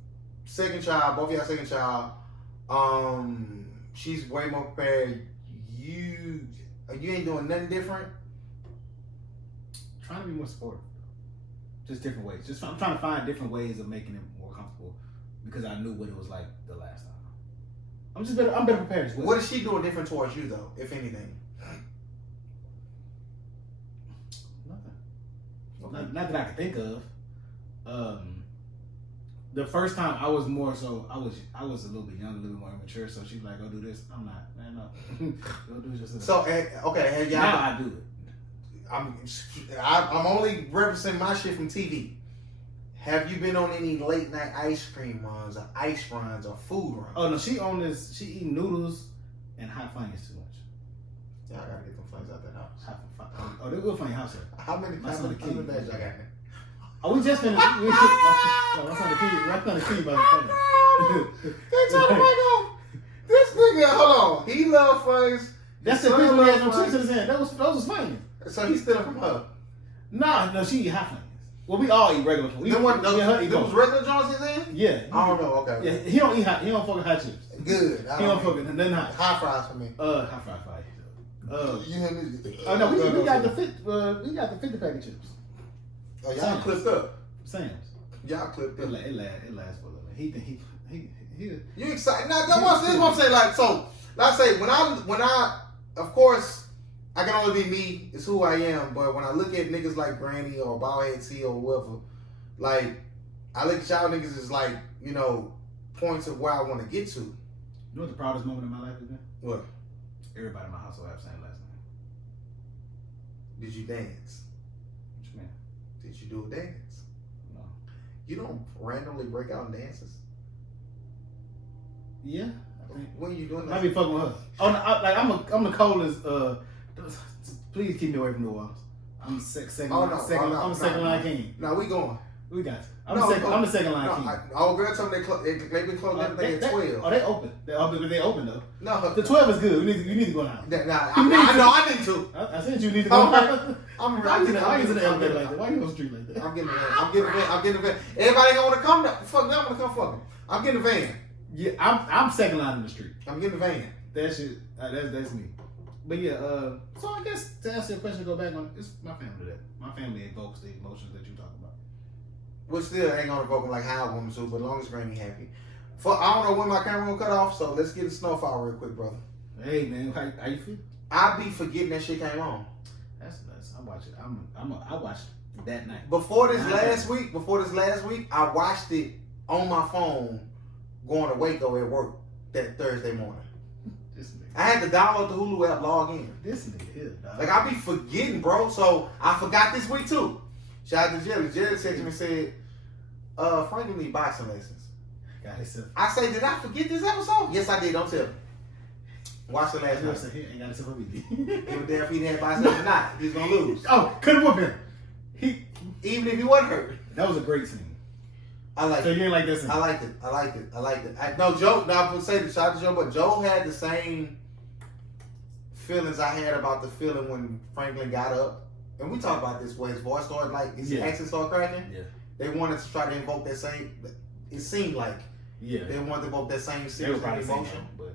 second child, both of y'all second child. She's way more prepared. You ain't doing nothing different. Trying to be more supportive. Just different ways. I'm trying to find different ways of making it more comfortable because I knew what it was like the last time. I'm better prepared as well. What is she doing different towards you though, if anything? Nothing. Okay. Not that I can think of. The first time I was more so I was a little bit younger, a little bit more immature. So she's like, "Go do this." I'm not, man. No, go do it yourself. So okay, now I do it. I'm only representing my shit from TV. Have you been on any late night ice cream runs or ice runs or food runs? Oh no, she on this. She eating noodles and hot fingers too much. Yeah, I gotta get them funnies out that house. Oh, they're good funny house here. How many bags I got there? Oh, we just finished. That's not the key. That's not the key, motherfucker. They trying to break off. This nigga, hold on. He love funnies. That's the reason we had no chips in his hand. Those was funny. So he's stealing from her. Nah, no, she eat hot fingers. Well, we all eat regular food. There was regular Jones in? Yeah. I don't know. Okay. Yeah, he don't eat hot. He don't fuck with hot chips. Good. He don't fuck with nothing hot. Hot fries for me. Hot fries fire. Oh no, we got the 50 pack of chips. Oh, y'all clipped up. Sam's. Y'all clipped up. It lasts for a little bit. He think he. You excited? Now, this is what I'm saying. Like, so, let's say when I, of course, I can only be me. It's who I am. But when I look at niggas like Granny or Baldhead T or whoever, like, I look at y'all niggas as like, points of where I want to get to. You know what the proudest moment in my life has been? What? Everybody in my household have the same last name. Did you dance? What you mean? Did you do a dance? No. You don't randomly break out in dances? Yeah. When you doing I that? be fucking with her. Oh, no, I'm the coldest. Please keep me away from New Orleans. I'm second line king. No, we going. We got you. I'm the second line king. Our girl told me they been closed everything at 12. Oh, they open. They open though. No, the 12 is good. You need to go now. I need to. I said you need to go now. I'm using the elevator like that. Why you on the street like that? I'm getting the van. Everybody gonna want to come. Fuck, I'm gonna come fuck them. I'm getting the van. Yeah, I'm second line in the street. I'm getting the van. That shit. That's me. But yeah, so I guess to answer your question, go back on it's my family that my family evokes the emotions that you talk about. We still ain't gonna evoke them like how I want to, but as long as Granny happy. I don't know when my camera will cut off, so let's get a snowfall real quick, brother. Hey man, how you feel? I be forgetting that shit came on. That's nuts. I watch it. I watched it that night. Before this last week, I watched it on my phone going to Waco at work that Thursday morning. This nigga. I had to download the Hulu app, log in. This nigga here, dog. Like I be forgetting, bro. So I forgot this week too. Shout out to Jelly. Jelly texted me and said, Franklin need boxing lessons. Got himself. I say, did I forget this episode? Yes, I did. Don't tell me. Watch the last night. He ain't got himself a beat. It was there if he didn't have boxing or not. He's gonna lose. Oh, couldn't whoop him. Even if he wasn't hurt. That was a great scene. I like so it. you ain't like this scene? I liked it. No, Joe, now I'm gonna say this, shout out to Joe, but Joe had the same feelings I had about the feeling when Franklin got up. And we talked about this, where his voice started, like, his accent started cracking. Yeah. They wanted to try to invoke that same, it seemed like, they wanted to invoke that same serious emotion. But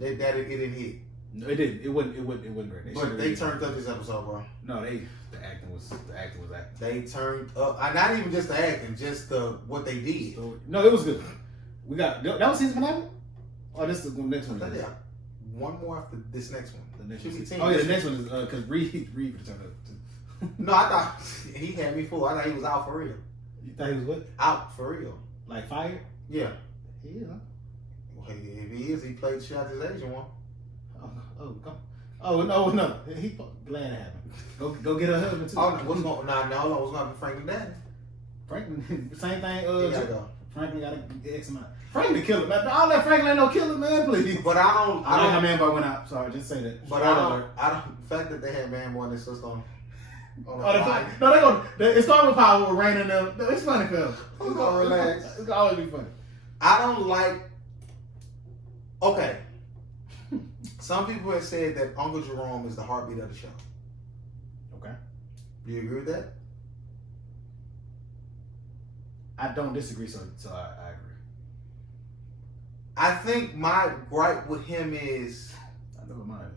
it didn't hit. No, it didn't. It wasn't great. But they turned up this episode, bro. No, the acting was acting. They turned up, not even just the acting, just what they did. So, no, it was good. We got that was season finale. Oh, this is the next one. Yeah, one more after this next one. The next one. Oh yeah, the next one is because Reed turned up too. No, I thought he had me fooled. I thought he was out for real. You thought he was what? Out for real. Like fired? Yeah. He is, huh? Well, if he is, he played shit out his Asian one. Oh no. He glad it happened. Go get her husband too. Oh, what's going? What's going to be Franklin Daddy? Franklin, same thing. He gotta go. Franklin got to X amount. Franklin killer, man. All that Franklin ain't no killer, man. Please. But I don't. How Man Boy went out. Sorry, just say that. But I don't. The fact that they had Man Boy and their sister on. It started with power with Rain and them. It's funny, cuz. It's gonna relax. It's gonna always be funny. I don't like. Okay. Some people have said that Uncle Jerome is the heartbeat of the show. Okay. Do you agree with that? I don't disagree, so I agree. I think my gripe with him is I know mine.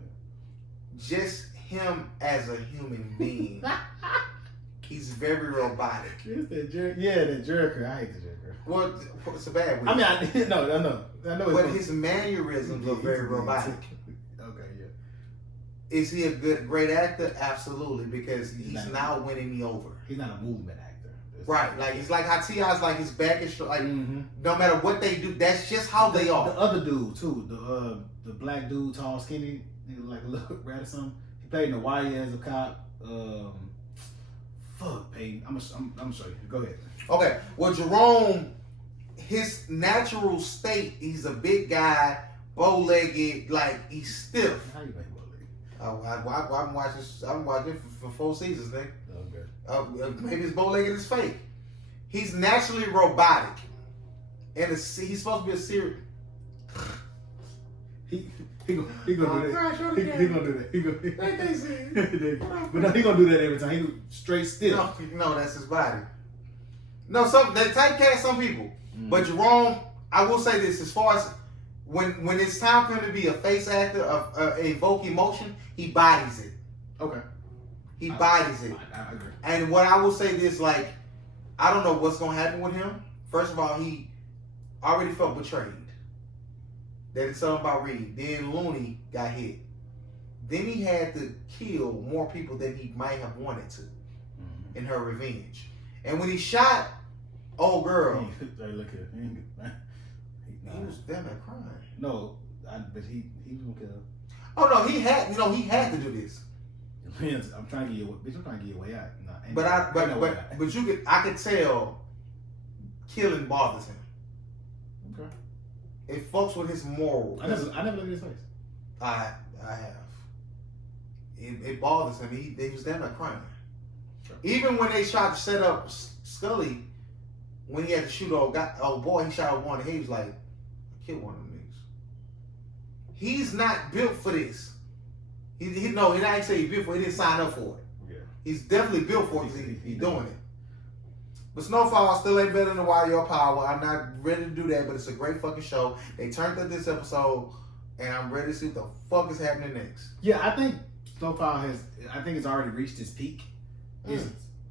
Just him as a human being. He's very robotic. It's that jerker. I hate the jerker. Well, it's a bad word. I mean, I know. But his mannerisms are very robotic. Okay, yeah. Is he a great actor? Absolutely, because he's now winning me over. He's not a movement actor. Right, like it's like how T.I.'s like his back is like no matter what they do, that's just how they are. The other dude too, the black dude, tall, skinny, nigga like a little rat or something. He played in the YA as a cop. Fuck, Peyton. I'm gonna show you. Go ahead. Okay, well Jerome, his natural state, he's a big guy, bow-legged, like he's stiff. How you make bow-legged? I'm watching for 4 seasons, nigga. Okay. Maybe his bow-legged is fake. He's naturally robotic, and he's supposed to be a serious. He gonna do that. He gonna do that. But no, he gonna do that every time. He do straight still. No, that's his body. No, they typecast some people, but Jerome, I will say this: as far as when it's time for him to be a face actor, evoke emotion, he bodies it. Okay. He bodies it. I agree. And what I will say this, like, I don't know what's gonna happen with him. First of all, he already felt betrayed. That is something about Reed. Then Looney got hit. Then he had to kill more people than he might have wanted to in her revenge. And when he shot old girl, look at him. He was damn near crying. No, but he was gonna kill her. Oh no, he had to do this. I'm trying to get you. Bitch, I'm trying to get your way out. I could tell killing bothers him. Okay. It fucks with his morals. I never looked at his face. I have. It bothers him. He was damn near crying. Sure. Even when they tried to set up Scully, when he had to shoot old boy, he shot one, and he was like, I killed one of them niggas. He's not built for this. He didn't say he's built for it. He didn't sign up for it. Yeah. He's definitely built for it because he's doing it. But Snowfall still ain't better than Wire Your Power. I'm not ready to do that, but it's a great fucking show. They turned up this episode, and I'm ready to see what the fuck is happening next. Yeah, I think Snowfall it's already reached its peak.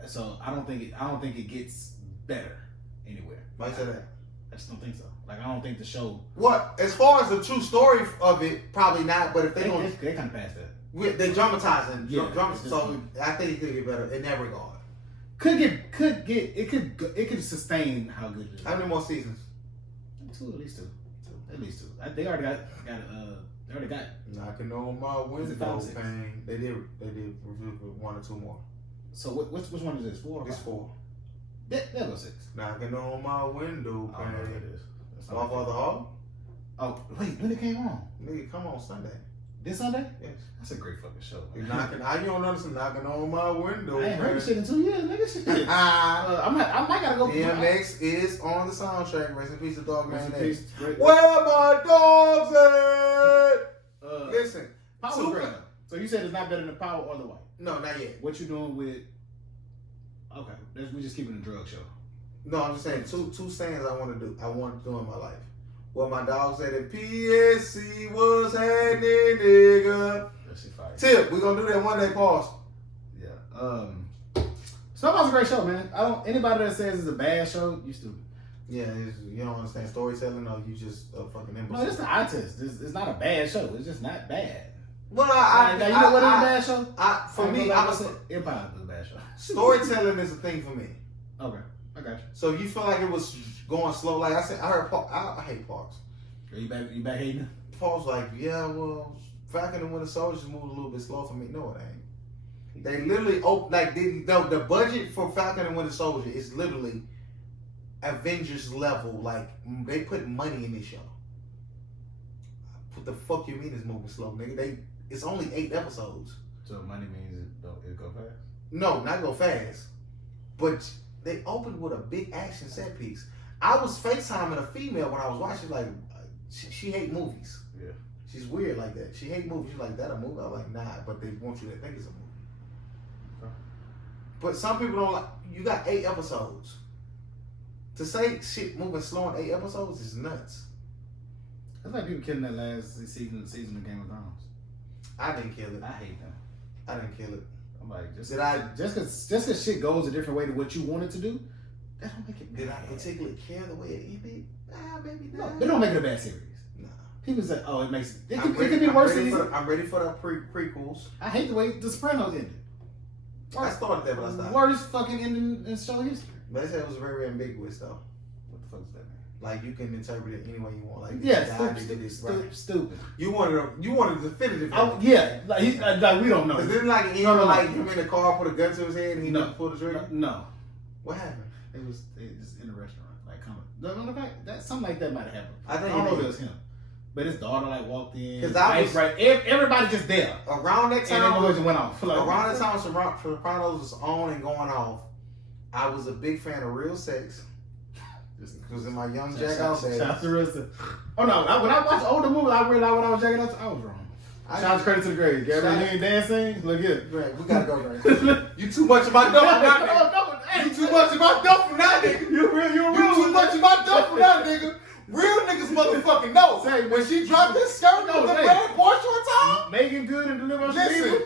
So I don't think it gets better anywhere. Why you say that? I just don't think so. Like I don't think the show. What as far as the true story of it, probably not. But if they don't, they kind of passed that. They're dramatizing. Yeah, So I think it could get better in that regard. It could sustain how good it is. How many more seasons? At least two. They already got. Knocking on my window, pain. They did review for 1 or 2 more. So which one is this? 4 or 5? It's 4. That goes 6. Knocking on my window, I don't know what pain. it is. My Father Hall? Oh wait, when it came on? Nigga, come on Sunday. This Sunday? Yes. That's a great fucking show. You knocking? How you don't understand? Knocking on my window, I ain't heard this shit in 2 years, nigga. Shit. I might gotta go. DMX is on the soundtrack. Rest in peace to Dog Man. Peace. Where my dogs at? Listen, Power was great. So you said it's not better than Power or The White? No, not yet. What you doing with? Okay, we just keeping a drug show. No, I'm just saying two sayings I want to do. I want to do in my life. What my dog said at PSC was happening, nigga. Tip, we gonna do that one day. Pause. Yeah. Snowfall's a great show, man. Anybody that says it's a bad show, you stupid. Yeah, you don't understand storytelling, or you just a fucking imbecile. No, it's the eye test. It's not a bad show. It's just not bad. Well, you know what is a bad show? For me, Empire is a bad show. Storytelling is a thing for me. Okay, I got you. So you feel like it was going slow? Like I said, I heard Paul. I hate Parks. Are you back hating? Paul's like, yeah, well, Falcon and Winter Soldier moved a little bit slow for me. No, it ain't. They literally the budget for Falcon and Winter Soldier is literally Avengers level. Like they put money in this show. What the fuck you mean it's moving slow, nigga? It's only 8 episodes. So money means it go fast? No, not go fast. But they opened with a big action set piece. I was FaceTiming a female when I was watching. Like she hate movies. Yeah. She's weird like that. She hate movies. She's like, that a movie? I'm like, nah, but they want you to think it's a movie. Okay. But some people don't like, you got 8 episodes. To say shit moving slow in 8 episodes is nuts. That's like people killing that last season of Game of Thrones. I didn't kill it. I hate them. I didn't kill it. I'm like, just because shit goes a different way to what you want it to do, that don't make it bad. Did I particularly care the way it ended? Nah, maybe not. No, they don't make it a bad series. Nah. People say, oh, it makes it. It could be worse than these. I'm ready for the prequels. I hate the way The Sopranos ended. I started that, but I stopped. Worst fucking ending in show history. But they said it was very ambiguous, though. What the fuck is that, man? Like you can interpret it any way you want. Like stupid. You wanted a definitive. Like we don't know. Cause didn't like end like him in the car, put a gun to his head, and he didn't pull the trigger. No. What happened? It was in a restaurant. Like that something like that might have happened. I don't know if it was him, but his daughter like walked in. Cause I was right. Everybody just there. Around that time, and then went off. Around that time, Sopranos was on and going off. I was a big fan of Real Sex. Because in my young jack out days. Shout out to Real Sex. Oh no! When I watched older movies, I realized when I was jacking out, I was wrong. Shout out credit to the grave. Gabriel, you ain't dancing. Look here. Greg, we gotta go, Greg. You too much about dope for that nigga. You too much about dope for that nigga. You too much about dope for that nigga. Real niggas motherfucking know. Say, when she dropped this skirt with the red Porsche on top. Making good and delivering. Listen.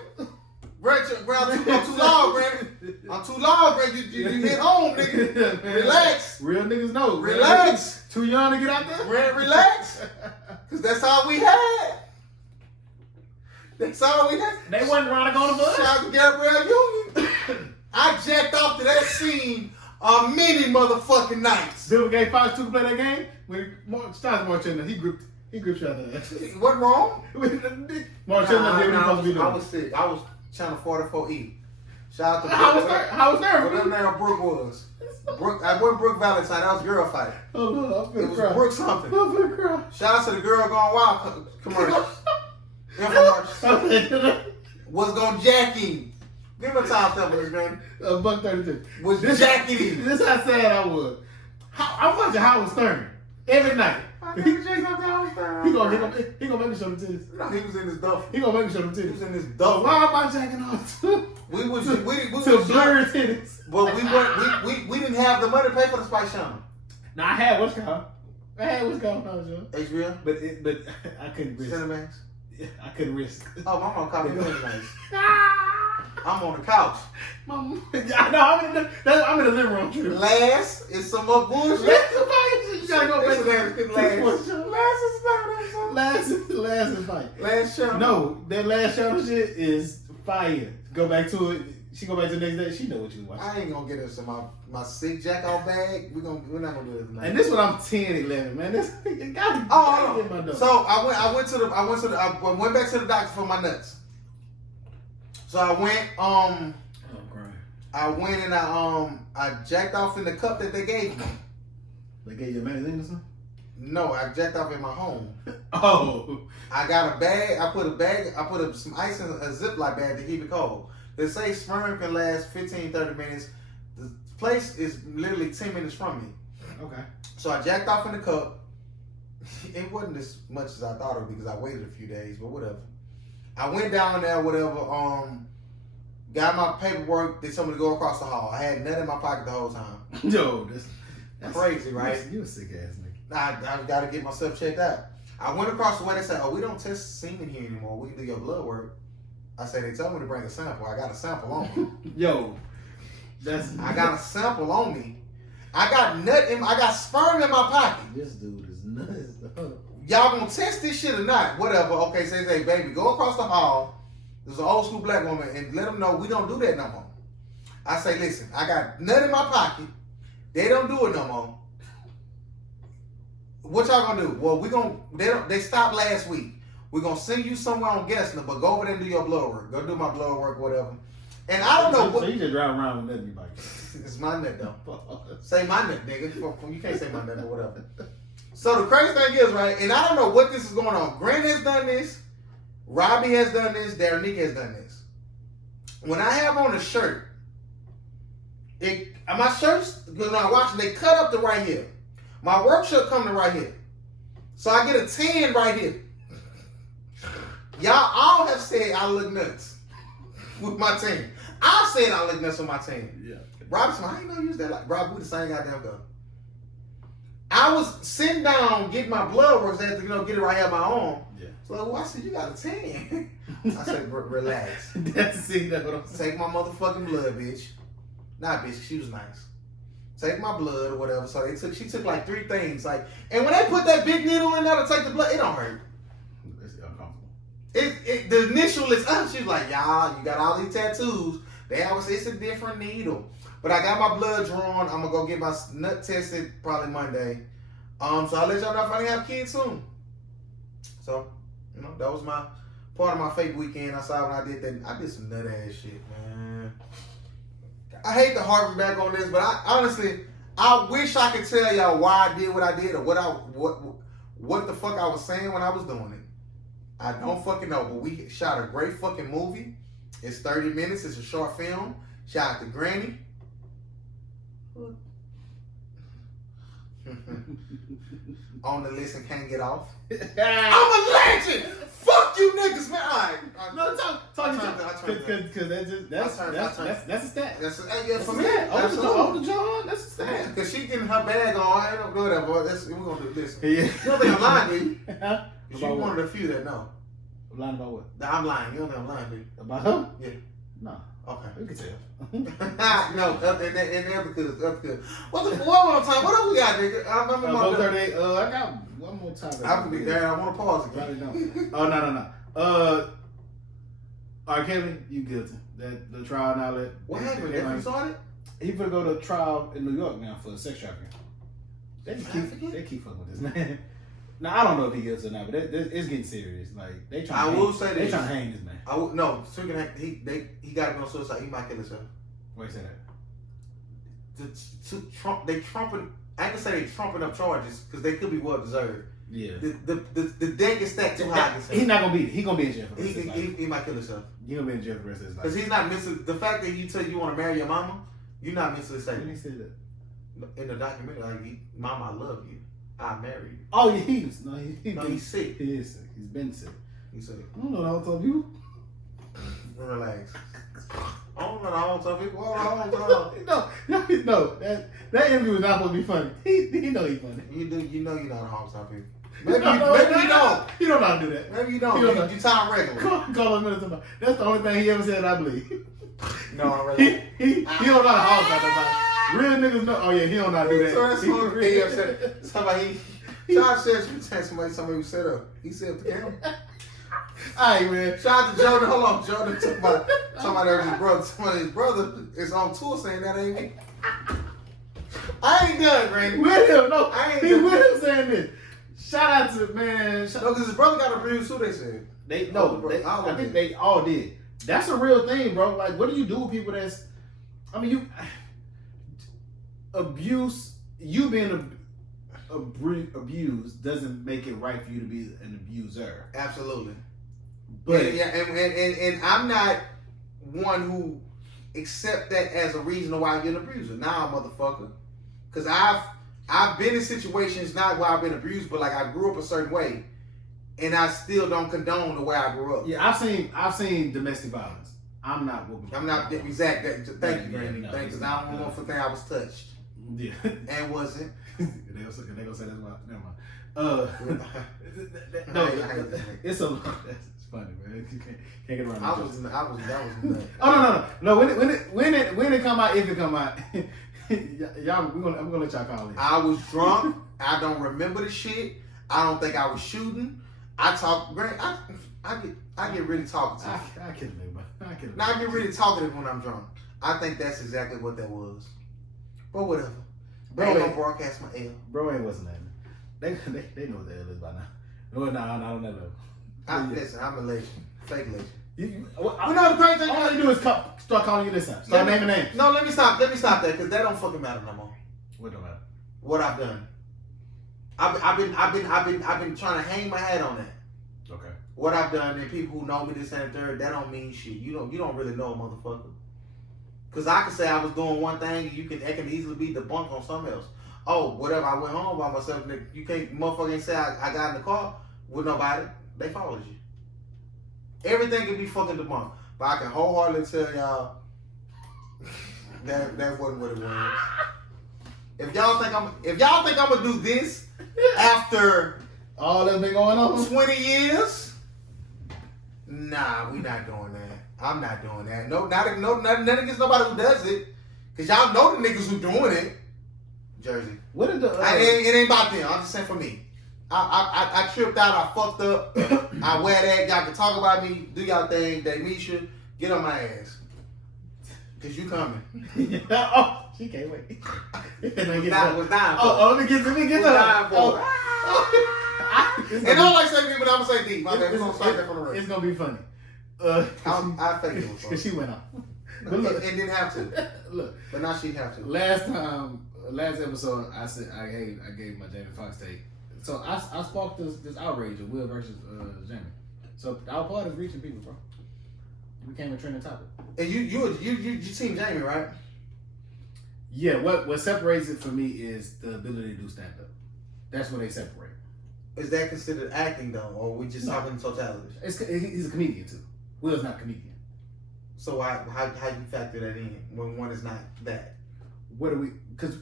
Greg, I'm too loud, Greg. I'm too loud, Greg. You hit home, nigga. Relax. Real niggas know. Relax. Too young to get out there? Greg, relax. Because that's all we had. That's all we had. They wasn't running on the bus. Shout out to Gabrielle Union. I jacked off to that scene many motherfucking nights. Bill gave Fox 2 to play that game. When Charles Marchena, he gripped you out there. What wrong? Marchena did what he supposed to be doing. I was sick. I was channel 44E. Shout out to How was there? Whatever name Brooke was. Brooke, I wasn't Brooke Valentine. That was Girl Fight. Oh no, it was Brooke something. I'm finna cry. Shout out to the Girl Gone Wild commercial. Was gonna jack him. Give him a time step with this, man. $1.32. Was jacking him. This how sad I was. I'm watching Howard Stern every night. He gonna make me show the titties. No, he was in his duffel. He gonna make me show the titties. He was in his duffel. Why am I jacking off? We was to blur titties. But we didn't have the money to pay for the Spice Channel. Now I had what's called. Hey, what's going on, Joe? HBO? But I couldn't risk. Cinemax? I couldn't risk. Oh, my mom called me Cinemax. I'm on the couch. I'm in the living room. Too. Last is some more bullshit. You gotta go back to Last is not Last is fight. Last show. No, that last show shit is fire. Go back to it. She go back to the next day. She know what you watch. I ain't gonna get us in my sick jack off bag. We're not gonna do this tonight. And this one I'm 10, 11, man. This you gotta get my dog. So I went back to the doctor for my nuts. So I went I went and I jacked off in the cup that they gave me. They gave you a magazine or something? No, I jacked off in my home. Oh. I got a bag. I put some ice in a Ziploc bag to keep it cold. They say sperm can last 15, 30 minutes. The place is literally 10 minutes from me. Okay. So I jacked off in the cup. It wasn't as much as I thought it would because I waited a few days, but whatever. I went down there, whatever, got my paperwork. They told me to go across the hall. I had nothing in my pocket the whole time. Yo, that's crazy, right? You a sick ass nigga. I got to get myself checked out. I went across the way. They said, "Oh, we don't test semen here anymore. We can do your blood work." I said, "They told me to bring a sample. I got a sample on me." Yo, I got a sample on me. I got sperm in my pocket. This dude is nuts. Y'all gonna test this shit or not? Whatever. Okay, say, "Hey, baby, go across the hall. There's an old school black woman, and let them know we don't do that no more." I say, "Listen, I got nut in my pocket. They don't do it no more. What y'all gonna do?" "Well, they stopped last week. We're gonna send you somewhere on Gessner, but go over there and do your blood work. Go do my blood work, whatever." And I don't know what. So you just drive around with nothing in your pocket. It's my nut though. Say my nut, nigga. You can't say my nut or whatever. So the crazy thing is, right, and I don't know what this is going on. Grant has done this. Robbie has done this. Darren has done this. When I have on a shirt, my shirts, because when I watch them, they cut up to right here. My work shirt come to right here. So I get a 10 right here. Y'all all have said I look nuts with my team. I said I look nuts with my team. Yeah. Rob said, "I ain't gonna use that." Like, Rob, we the same goddamn gun. I was sitting down getting my blood work. I had to, get it right here on my arm. Yeah. So I said, "You got a 10." I said, "Relax. That's what I'm saying. Take my motherfucking blood, bitch." Nah, bitch, she was nice. Take my blood or whatever. So she took like 3 things. Like, and when they put that big needle in there to take the blood, it don't hurt. It's uncomfortable. The initial is, she's like, "Y'all, you got all these tattoos." They always say it's a different needle. But I got my blood drawn. I'm going to go get my nut tested probably Monday. So I'll let y'all know if I have kids soon. So, that was my part of my fake weekend. I saw when I did that. I did some nut ass shit, man. I hate to harp back on this, but I wish I could tell y'all why I did what I did or what the fuck I was saying when I was doing it. I don't fucking know, but we shot a great fucking movie. It's 30 minutes. It's a short film. Shout out to Granny. On the list and can't get off. I'm a legend. Fuck you niggas, man. All right. No, talk. Because that's a stat. For me. Older John, that's a stat. Because she getting her bag on. I don't do that, boy. We're going to do this. Yeah. You don't think I'm lying, do you? She's About one of the few that know. Lying about what? I'm lying. You don't think I'm lying, do you? About her? Yeah. No. Okay. We can tell. No, and because what more time? What else we got, nigga? I remember I got one more time. I can be there. I want to pause again. Probably don't. No. R. Kelly, you guilty. The trial and all that. What happened? Have you saw it? He finna go to trial in New York now for sex trafficking. They keep fucking with this man. Now I don't know if he guilty or not, but it's getting serious. Like they trying to hang this man. No, speaking of, he got to be on suicide. He might kill himself. Why you say that? They trumping. I can say they trumping up charges because they could be well deserved. Yeah. The deck is stacked too high. He's not gonna be. He gonna be in jail for the rest of his life. He might kill himself. He gonna be in jail for the rest of his life. Because he's not mentally. The fact that you tell you want to marry your mama, you're not mentally stable. When he said that in the documentary, like, "Mama, I love you. I marry you." Oh, yeah, he's sick. He is sick. He's been sick. He's sick. I don't know what I told you. Relax. I don't know the whole time people. Hold on. No. That interview was not supposed to be funny. He know he's funny. You know you're not a home time people. Maybe Maybe you don't. He don't know how to do that. Maybe you don't. You time regular. Call him Minnesota. That's the only thing he ever said, I believe. No, I really. He don't know how to hog about that. Real niggas know. Oh yeah, he don't know how to do that. So that's what he upset. Somebody Josh said you tell somebody who set up. He set up the camera. Alright, man. Shout out to Jordan. Hold on, Jordan. Somebody that his brother. Somebody his brother is on tour saying that ain't me. I ain't done, Randy. With him, no. I ain't He done. with him saying this. Shout out to man. No, because his brother got abused too. They said. I think they all did. That's a real thing, bro. Like, what do you do with people that's? I mean, you abuse. You being abused doesn't make it right for you to be an abuser. Absolutely. But yeah, and I'm not one who accept that as a reason why you're an abuser. Nah, motherfucker. Because I've been in situations not where I've been abused, but like I grew up a certain way, and I still don't condone the way I grew up. yeah, I've seen domestic violence. I'm not whooping. I'm not exact. Thank you, Randy. no, Thank you. Because I don't want to think I was touched Yeah. and wasn't. they gonna say that's why. Never mind. No, it's a. It's funny, man. You can't get around. That was nuts. Oh no. When it come out, if it come out, y'all, I'm gonna let y'all call it. I was drunk. I don't remember the shit. I don't think I was shooting. I talk. I get really talkative. I can't believe it. Now I get really talkative when I'm drunk. I think that's exactly what that was. But whatever. Bro, I ain't gonna broadcast my L. Bro ain't what's name. They know what the L is by now. No, I don't know. Listen, I'm a legend. Fake legend. You know the great thing. All you do is start calling you this time. Start naming names. No, let me stop that because that don't fucking matter no more. What don't matter? What I've done. I've been trying to hang my hat on that. Okay. What I've done, and people who know me this and the third, that don't mean shit. You don't really know a motherfucker. Cause I can say I was doing one thing, and that can easily be debunked on something else. Oh, whatever, I went home by myself. You can't, motherfucker, ain't say I got in the car with nobody. They followed you. Everything can be fucking debunked, but I can wholeheartedly tell y'all that wasn't what it was. If y'all think I'm gonna do this after all that's been going on 20 years, nah, we not doing that. I'm not doing that. Nothing against nobody who does it, cause y'all know the niggas who doing it. Jersey. What did the? It ain't about them. I'm just saying for me. I tripped out. I fucked up. I wear that. Y'all can talk about me. Do y'all thing. Misha, get on my ass. Cause you coming. Oh, she can't wait. Was dying for. Let me get that. And I don't like saying people, but I'm gonna say D. My bad. We're gonna start that from the rest. It's gonna be funny. I think it was funny. Cause she went off. But look, it didn't have to. Look, but now she have to. Last episode, I said I gave my Jamie Foxx take. So I sparked this outrage of Will versus Jamie. So our part is reaching people, bro. We became a trending topic. And you team Jamie, right? Yeah. What separates it for me is the ability to do stand up. That's what they separate. Is that considered acting though, or we just talking in totality? He's a comedian too. Will's not a comedian. So how you factor that in when one is not that? What do we? Because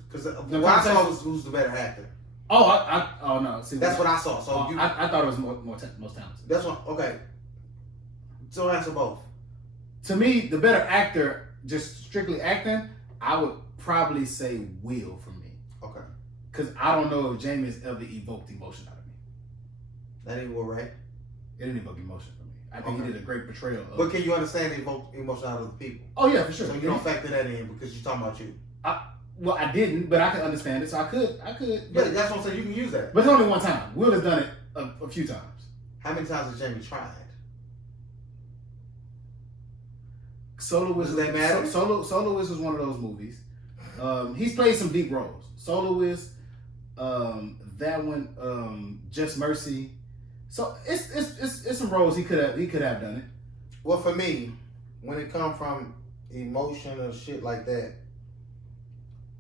what I saw was who's the better actor. Oh no. See, that's what I saw. So I thought it was most talented. That's what. Okay. So answer both. To me, the better actor, just strictly acting, I would probably say Will for me. Okay. Because I don't know if Jamie has ever evoked emotion out of me. That ain't what, right? It didn't evoke emotion for me. I think he did a great portrayal of. But can you understand evoke emotion out of the people? Oh yeah, for sure. So you don't factor that in because you're talking about you. Well, I didn't, but I can understand it, so I could. Yeah, that's what I'm saying. You can use that. But it's only one time. Will has done it a few times. How many times has Jamie tried? Soloist. Does that matter? Soloist is one of those movies. He's played some deep roles. Soloist, that one, Just Mercy. So it's some roles he could have done it. Well, for me, when it comes from emotion or shit like that,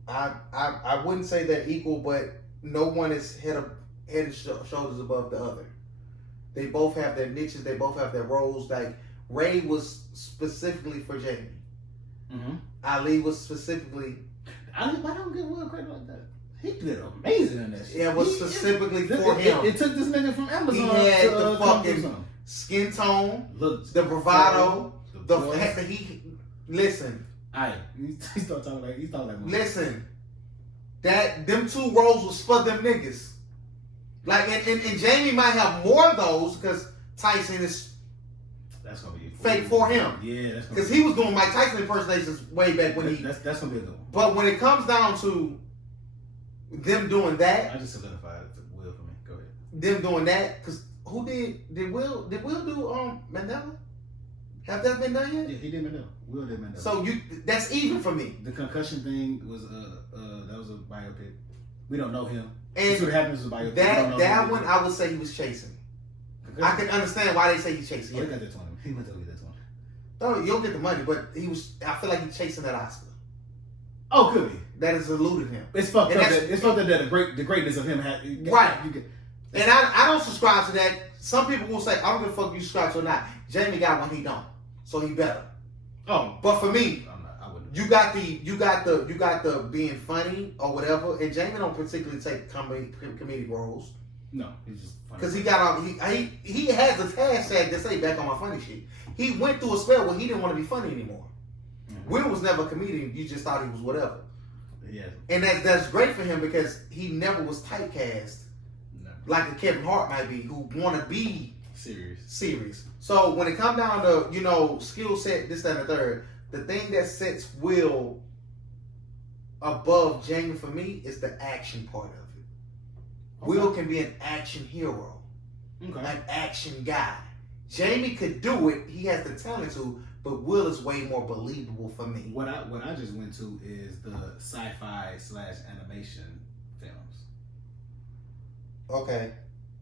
I wouldn't say they're equal, but no one is head and shoulders above the other. They both have their niches. They both have their roles. Like Ray was specifically for Jamie. Mm-hmm. Ali was specifically. Why don't give Will credit like that? He did amazing in that shit. Yeah, it was specifically for him. It took this nigga from Amazon. He had to, the fucking skin tone, the bravado, listen. Alright, he started talking like listen, them 2 roles was for them niggas. Like, and Jamie might have more of those because Tyson is that's gonna be fake for him. Yeah, that's because he was doing Mike Tyson impersonations way back when that's gonna be a good one. But when it comes down to them doing that, I just solidified it for Will for me. Go ahead. Them doing that because who did Will do Mandela? Have that been done yet? Yeah, he did Mandela. Will did Mandela. So that's even for me. The concussion thing was that was a biopic. We don't know him. And that's what happens with biopic. That one I would say he was chasing. Concussion? I can understand why they say he's chasing. Oh, he got that 20. He went to get that 20. Oh, you'll get the money, but I feel like he's chasing that Oscar. Oh, could be. That has eluded him. It's fucked up. It's fucked up that the greatness of him right. And I don't subscribe to that. Some people will say, I don't give a fuck you subscribe to or not. Jamie got one, he don't. So he better. Oh. But for me, I wouldn't. You got the being funny or whatever, and Jamie don't particularly take comedic roles. No, he's just funny. Because he has a hashtag that say back on my funny shit. He went through a spell where he didn't want to be funny anymore. Mm-hmm. Will was never a comedian. You just thought he was whatever. Yeah. And that's great for him because he never was typecast like a Kevin Hart might be, who want to be serious. So when it comes down to skill set, this, that, and the third, the thing that sets Will above Jamie for me is the action part of it. Okay. Will can be an action hero, an action guy. Jamie could do it. He has the talent to, but Will is way more believable for me. What I just went to is the sci-fi / animation films. Okay.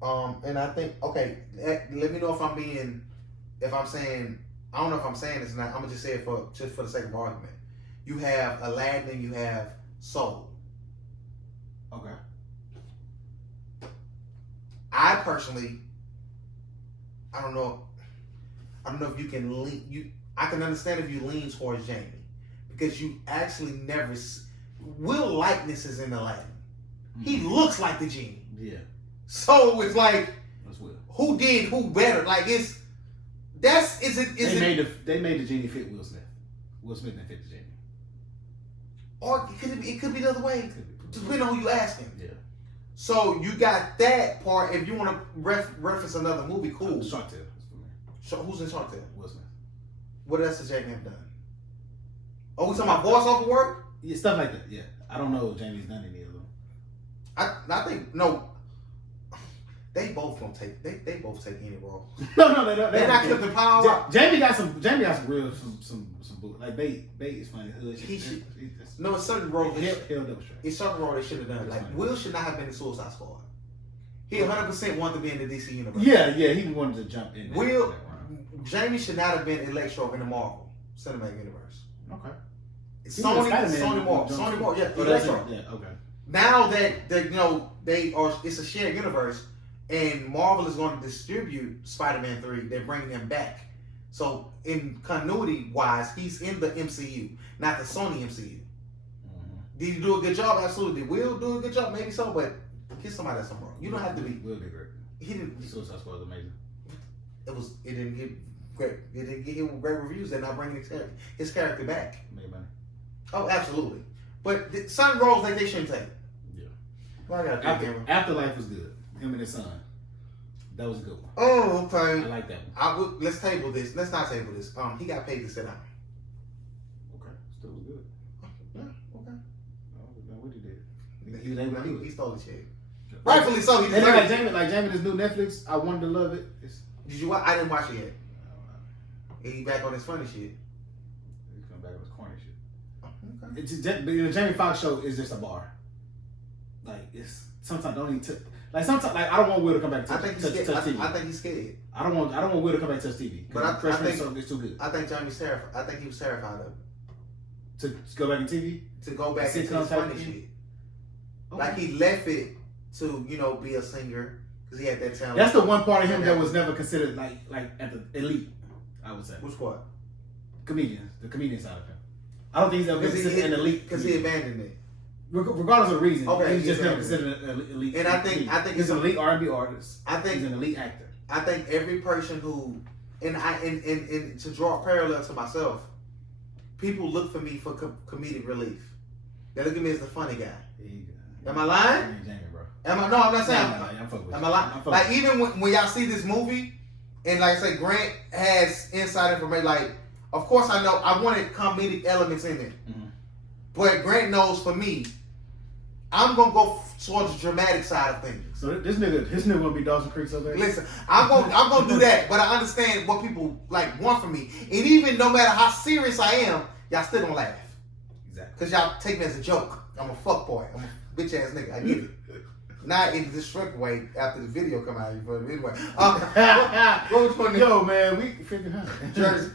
And I think, let me know if I'm saying, I don't know if I'm saying this or not. I'm gonna just say it for the sake of argument. You have Aladdin and you have Soul. Okay. I personally, I don't know if you can lean, I can understand if you lean towards Jamie because you actually never, Will likeness is in Aladdin. Mm-hmm. He looks like the genie. Yeah. So it's like, that's Will. Who did who better? Like they made the genie fit Will Smith. Will Smith didn't fit the genie. Or it could be the other way, depending on who you asking. Yeah. So you got that part. If you want to reference another movie, cool. Shark Tale. Who's in Shark Tale? Will Smith. What else has Jamie done? Oh, we talking about voiceover work? Yeah, stuff like that. Yeah, I don't know if Jamie's done any of them. I think no. They both don't take. They both take any role. No, they don't. They're not Clifton Powell. Jamie got some real some like Bait is funny. No, it's certain roles. It's certain role they should have done. Like funny. Will should not have been in Suicide Squad. He 100% wanted to be in the DC universe. Yeah, he wanted to jump in. Jamie should not have been Electro in the Marvel Cinematic Universe. Okay. Sony Marvel. Yeah, Electro. Yeah, okay. Now that it's a shared universe, and Marvel is going to distribute Spider-Man 3, they're bringing him back. So in continuity wise, he's in the MCU, not the Sony MCU. Mm-hmm. Did he do a good job? Absolutely. Will do a good job? Maybe so, but get somebody that's somewhere. You don't have to be. Will be great. He didn't. Suicide Squad was amazing. It didn't get great. It didn't get him great reviews. They're not bringing his character back. Made money. Oh, absolutely. But some roles they shouldn't take. Yeah. Well, I got Afterlife was good. Him and his son. That was a good one. Oh, okay. I like that one. Let's table this. Let's not table this. He got paid to sit down. Okay. Still was good. Yeah. Okay. What he did? He stole the check. Rightfully so. He like Jamie, this new Netflix. I wanted to love it. Did you watch? I didn't watch it yet. He back on his funny shit. He's coming back on his corny shit. Okay. The Jamie Foxx show is just a bar. Like it's sometimes don't even sometimes I don't want Will to come back to touch TV. I think he's scared. I don't want Will to come back to touch TV. But I think it's too good. I think Jamie's terrified. I think he was terrified of it. To go back in TV. To go back into his funny shit. Okay. Like he left it to be a singer because he had that talent. That's the one part of him that was never considered like at the elite. I would say. Which part? Comedians. The comedian side of him. I don't think he's ever been considered an elite. Because he abandoned it. Regardless of the reason, Okay, he's just never exactly. considered an elite. And I think he's an elite R&B artist. I think he's an elite actor. I think every person who, and to draw a parallel to myself, people look for me for comedic relief. They look at me as the funny guy. Am I lying? Jamie, bro. No, I'm not saying. I'm fucking with Am you. I lying? Like even when y'all see this movie, and like I say, Grant has inside information. Like, of course I know I wanted comedic elements in it, but Grant knows for me, I'm gonna go towards the dramatic side of things. So his nigga gonna be Dawson Creek so bad. Listen, I'm gonna do that, but I understand what people like want from me, and even no matter how serious I am, y'all still don't laugh. Exactly. Cause y'all take me as a joke. I'm a fuck boy. I'm a bitch ass nigga. I get it. Not in this strict way after the video come out. But anyway, what was your name? Yo, man, we 50 Jersey.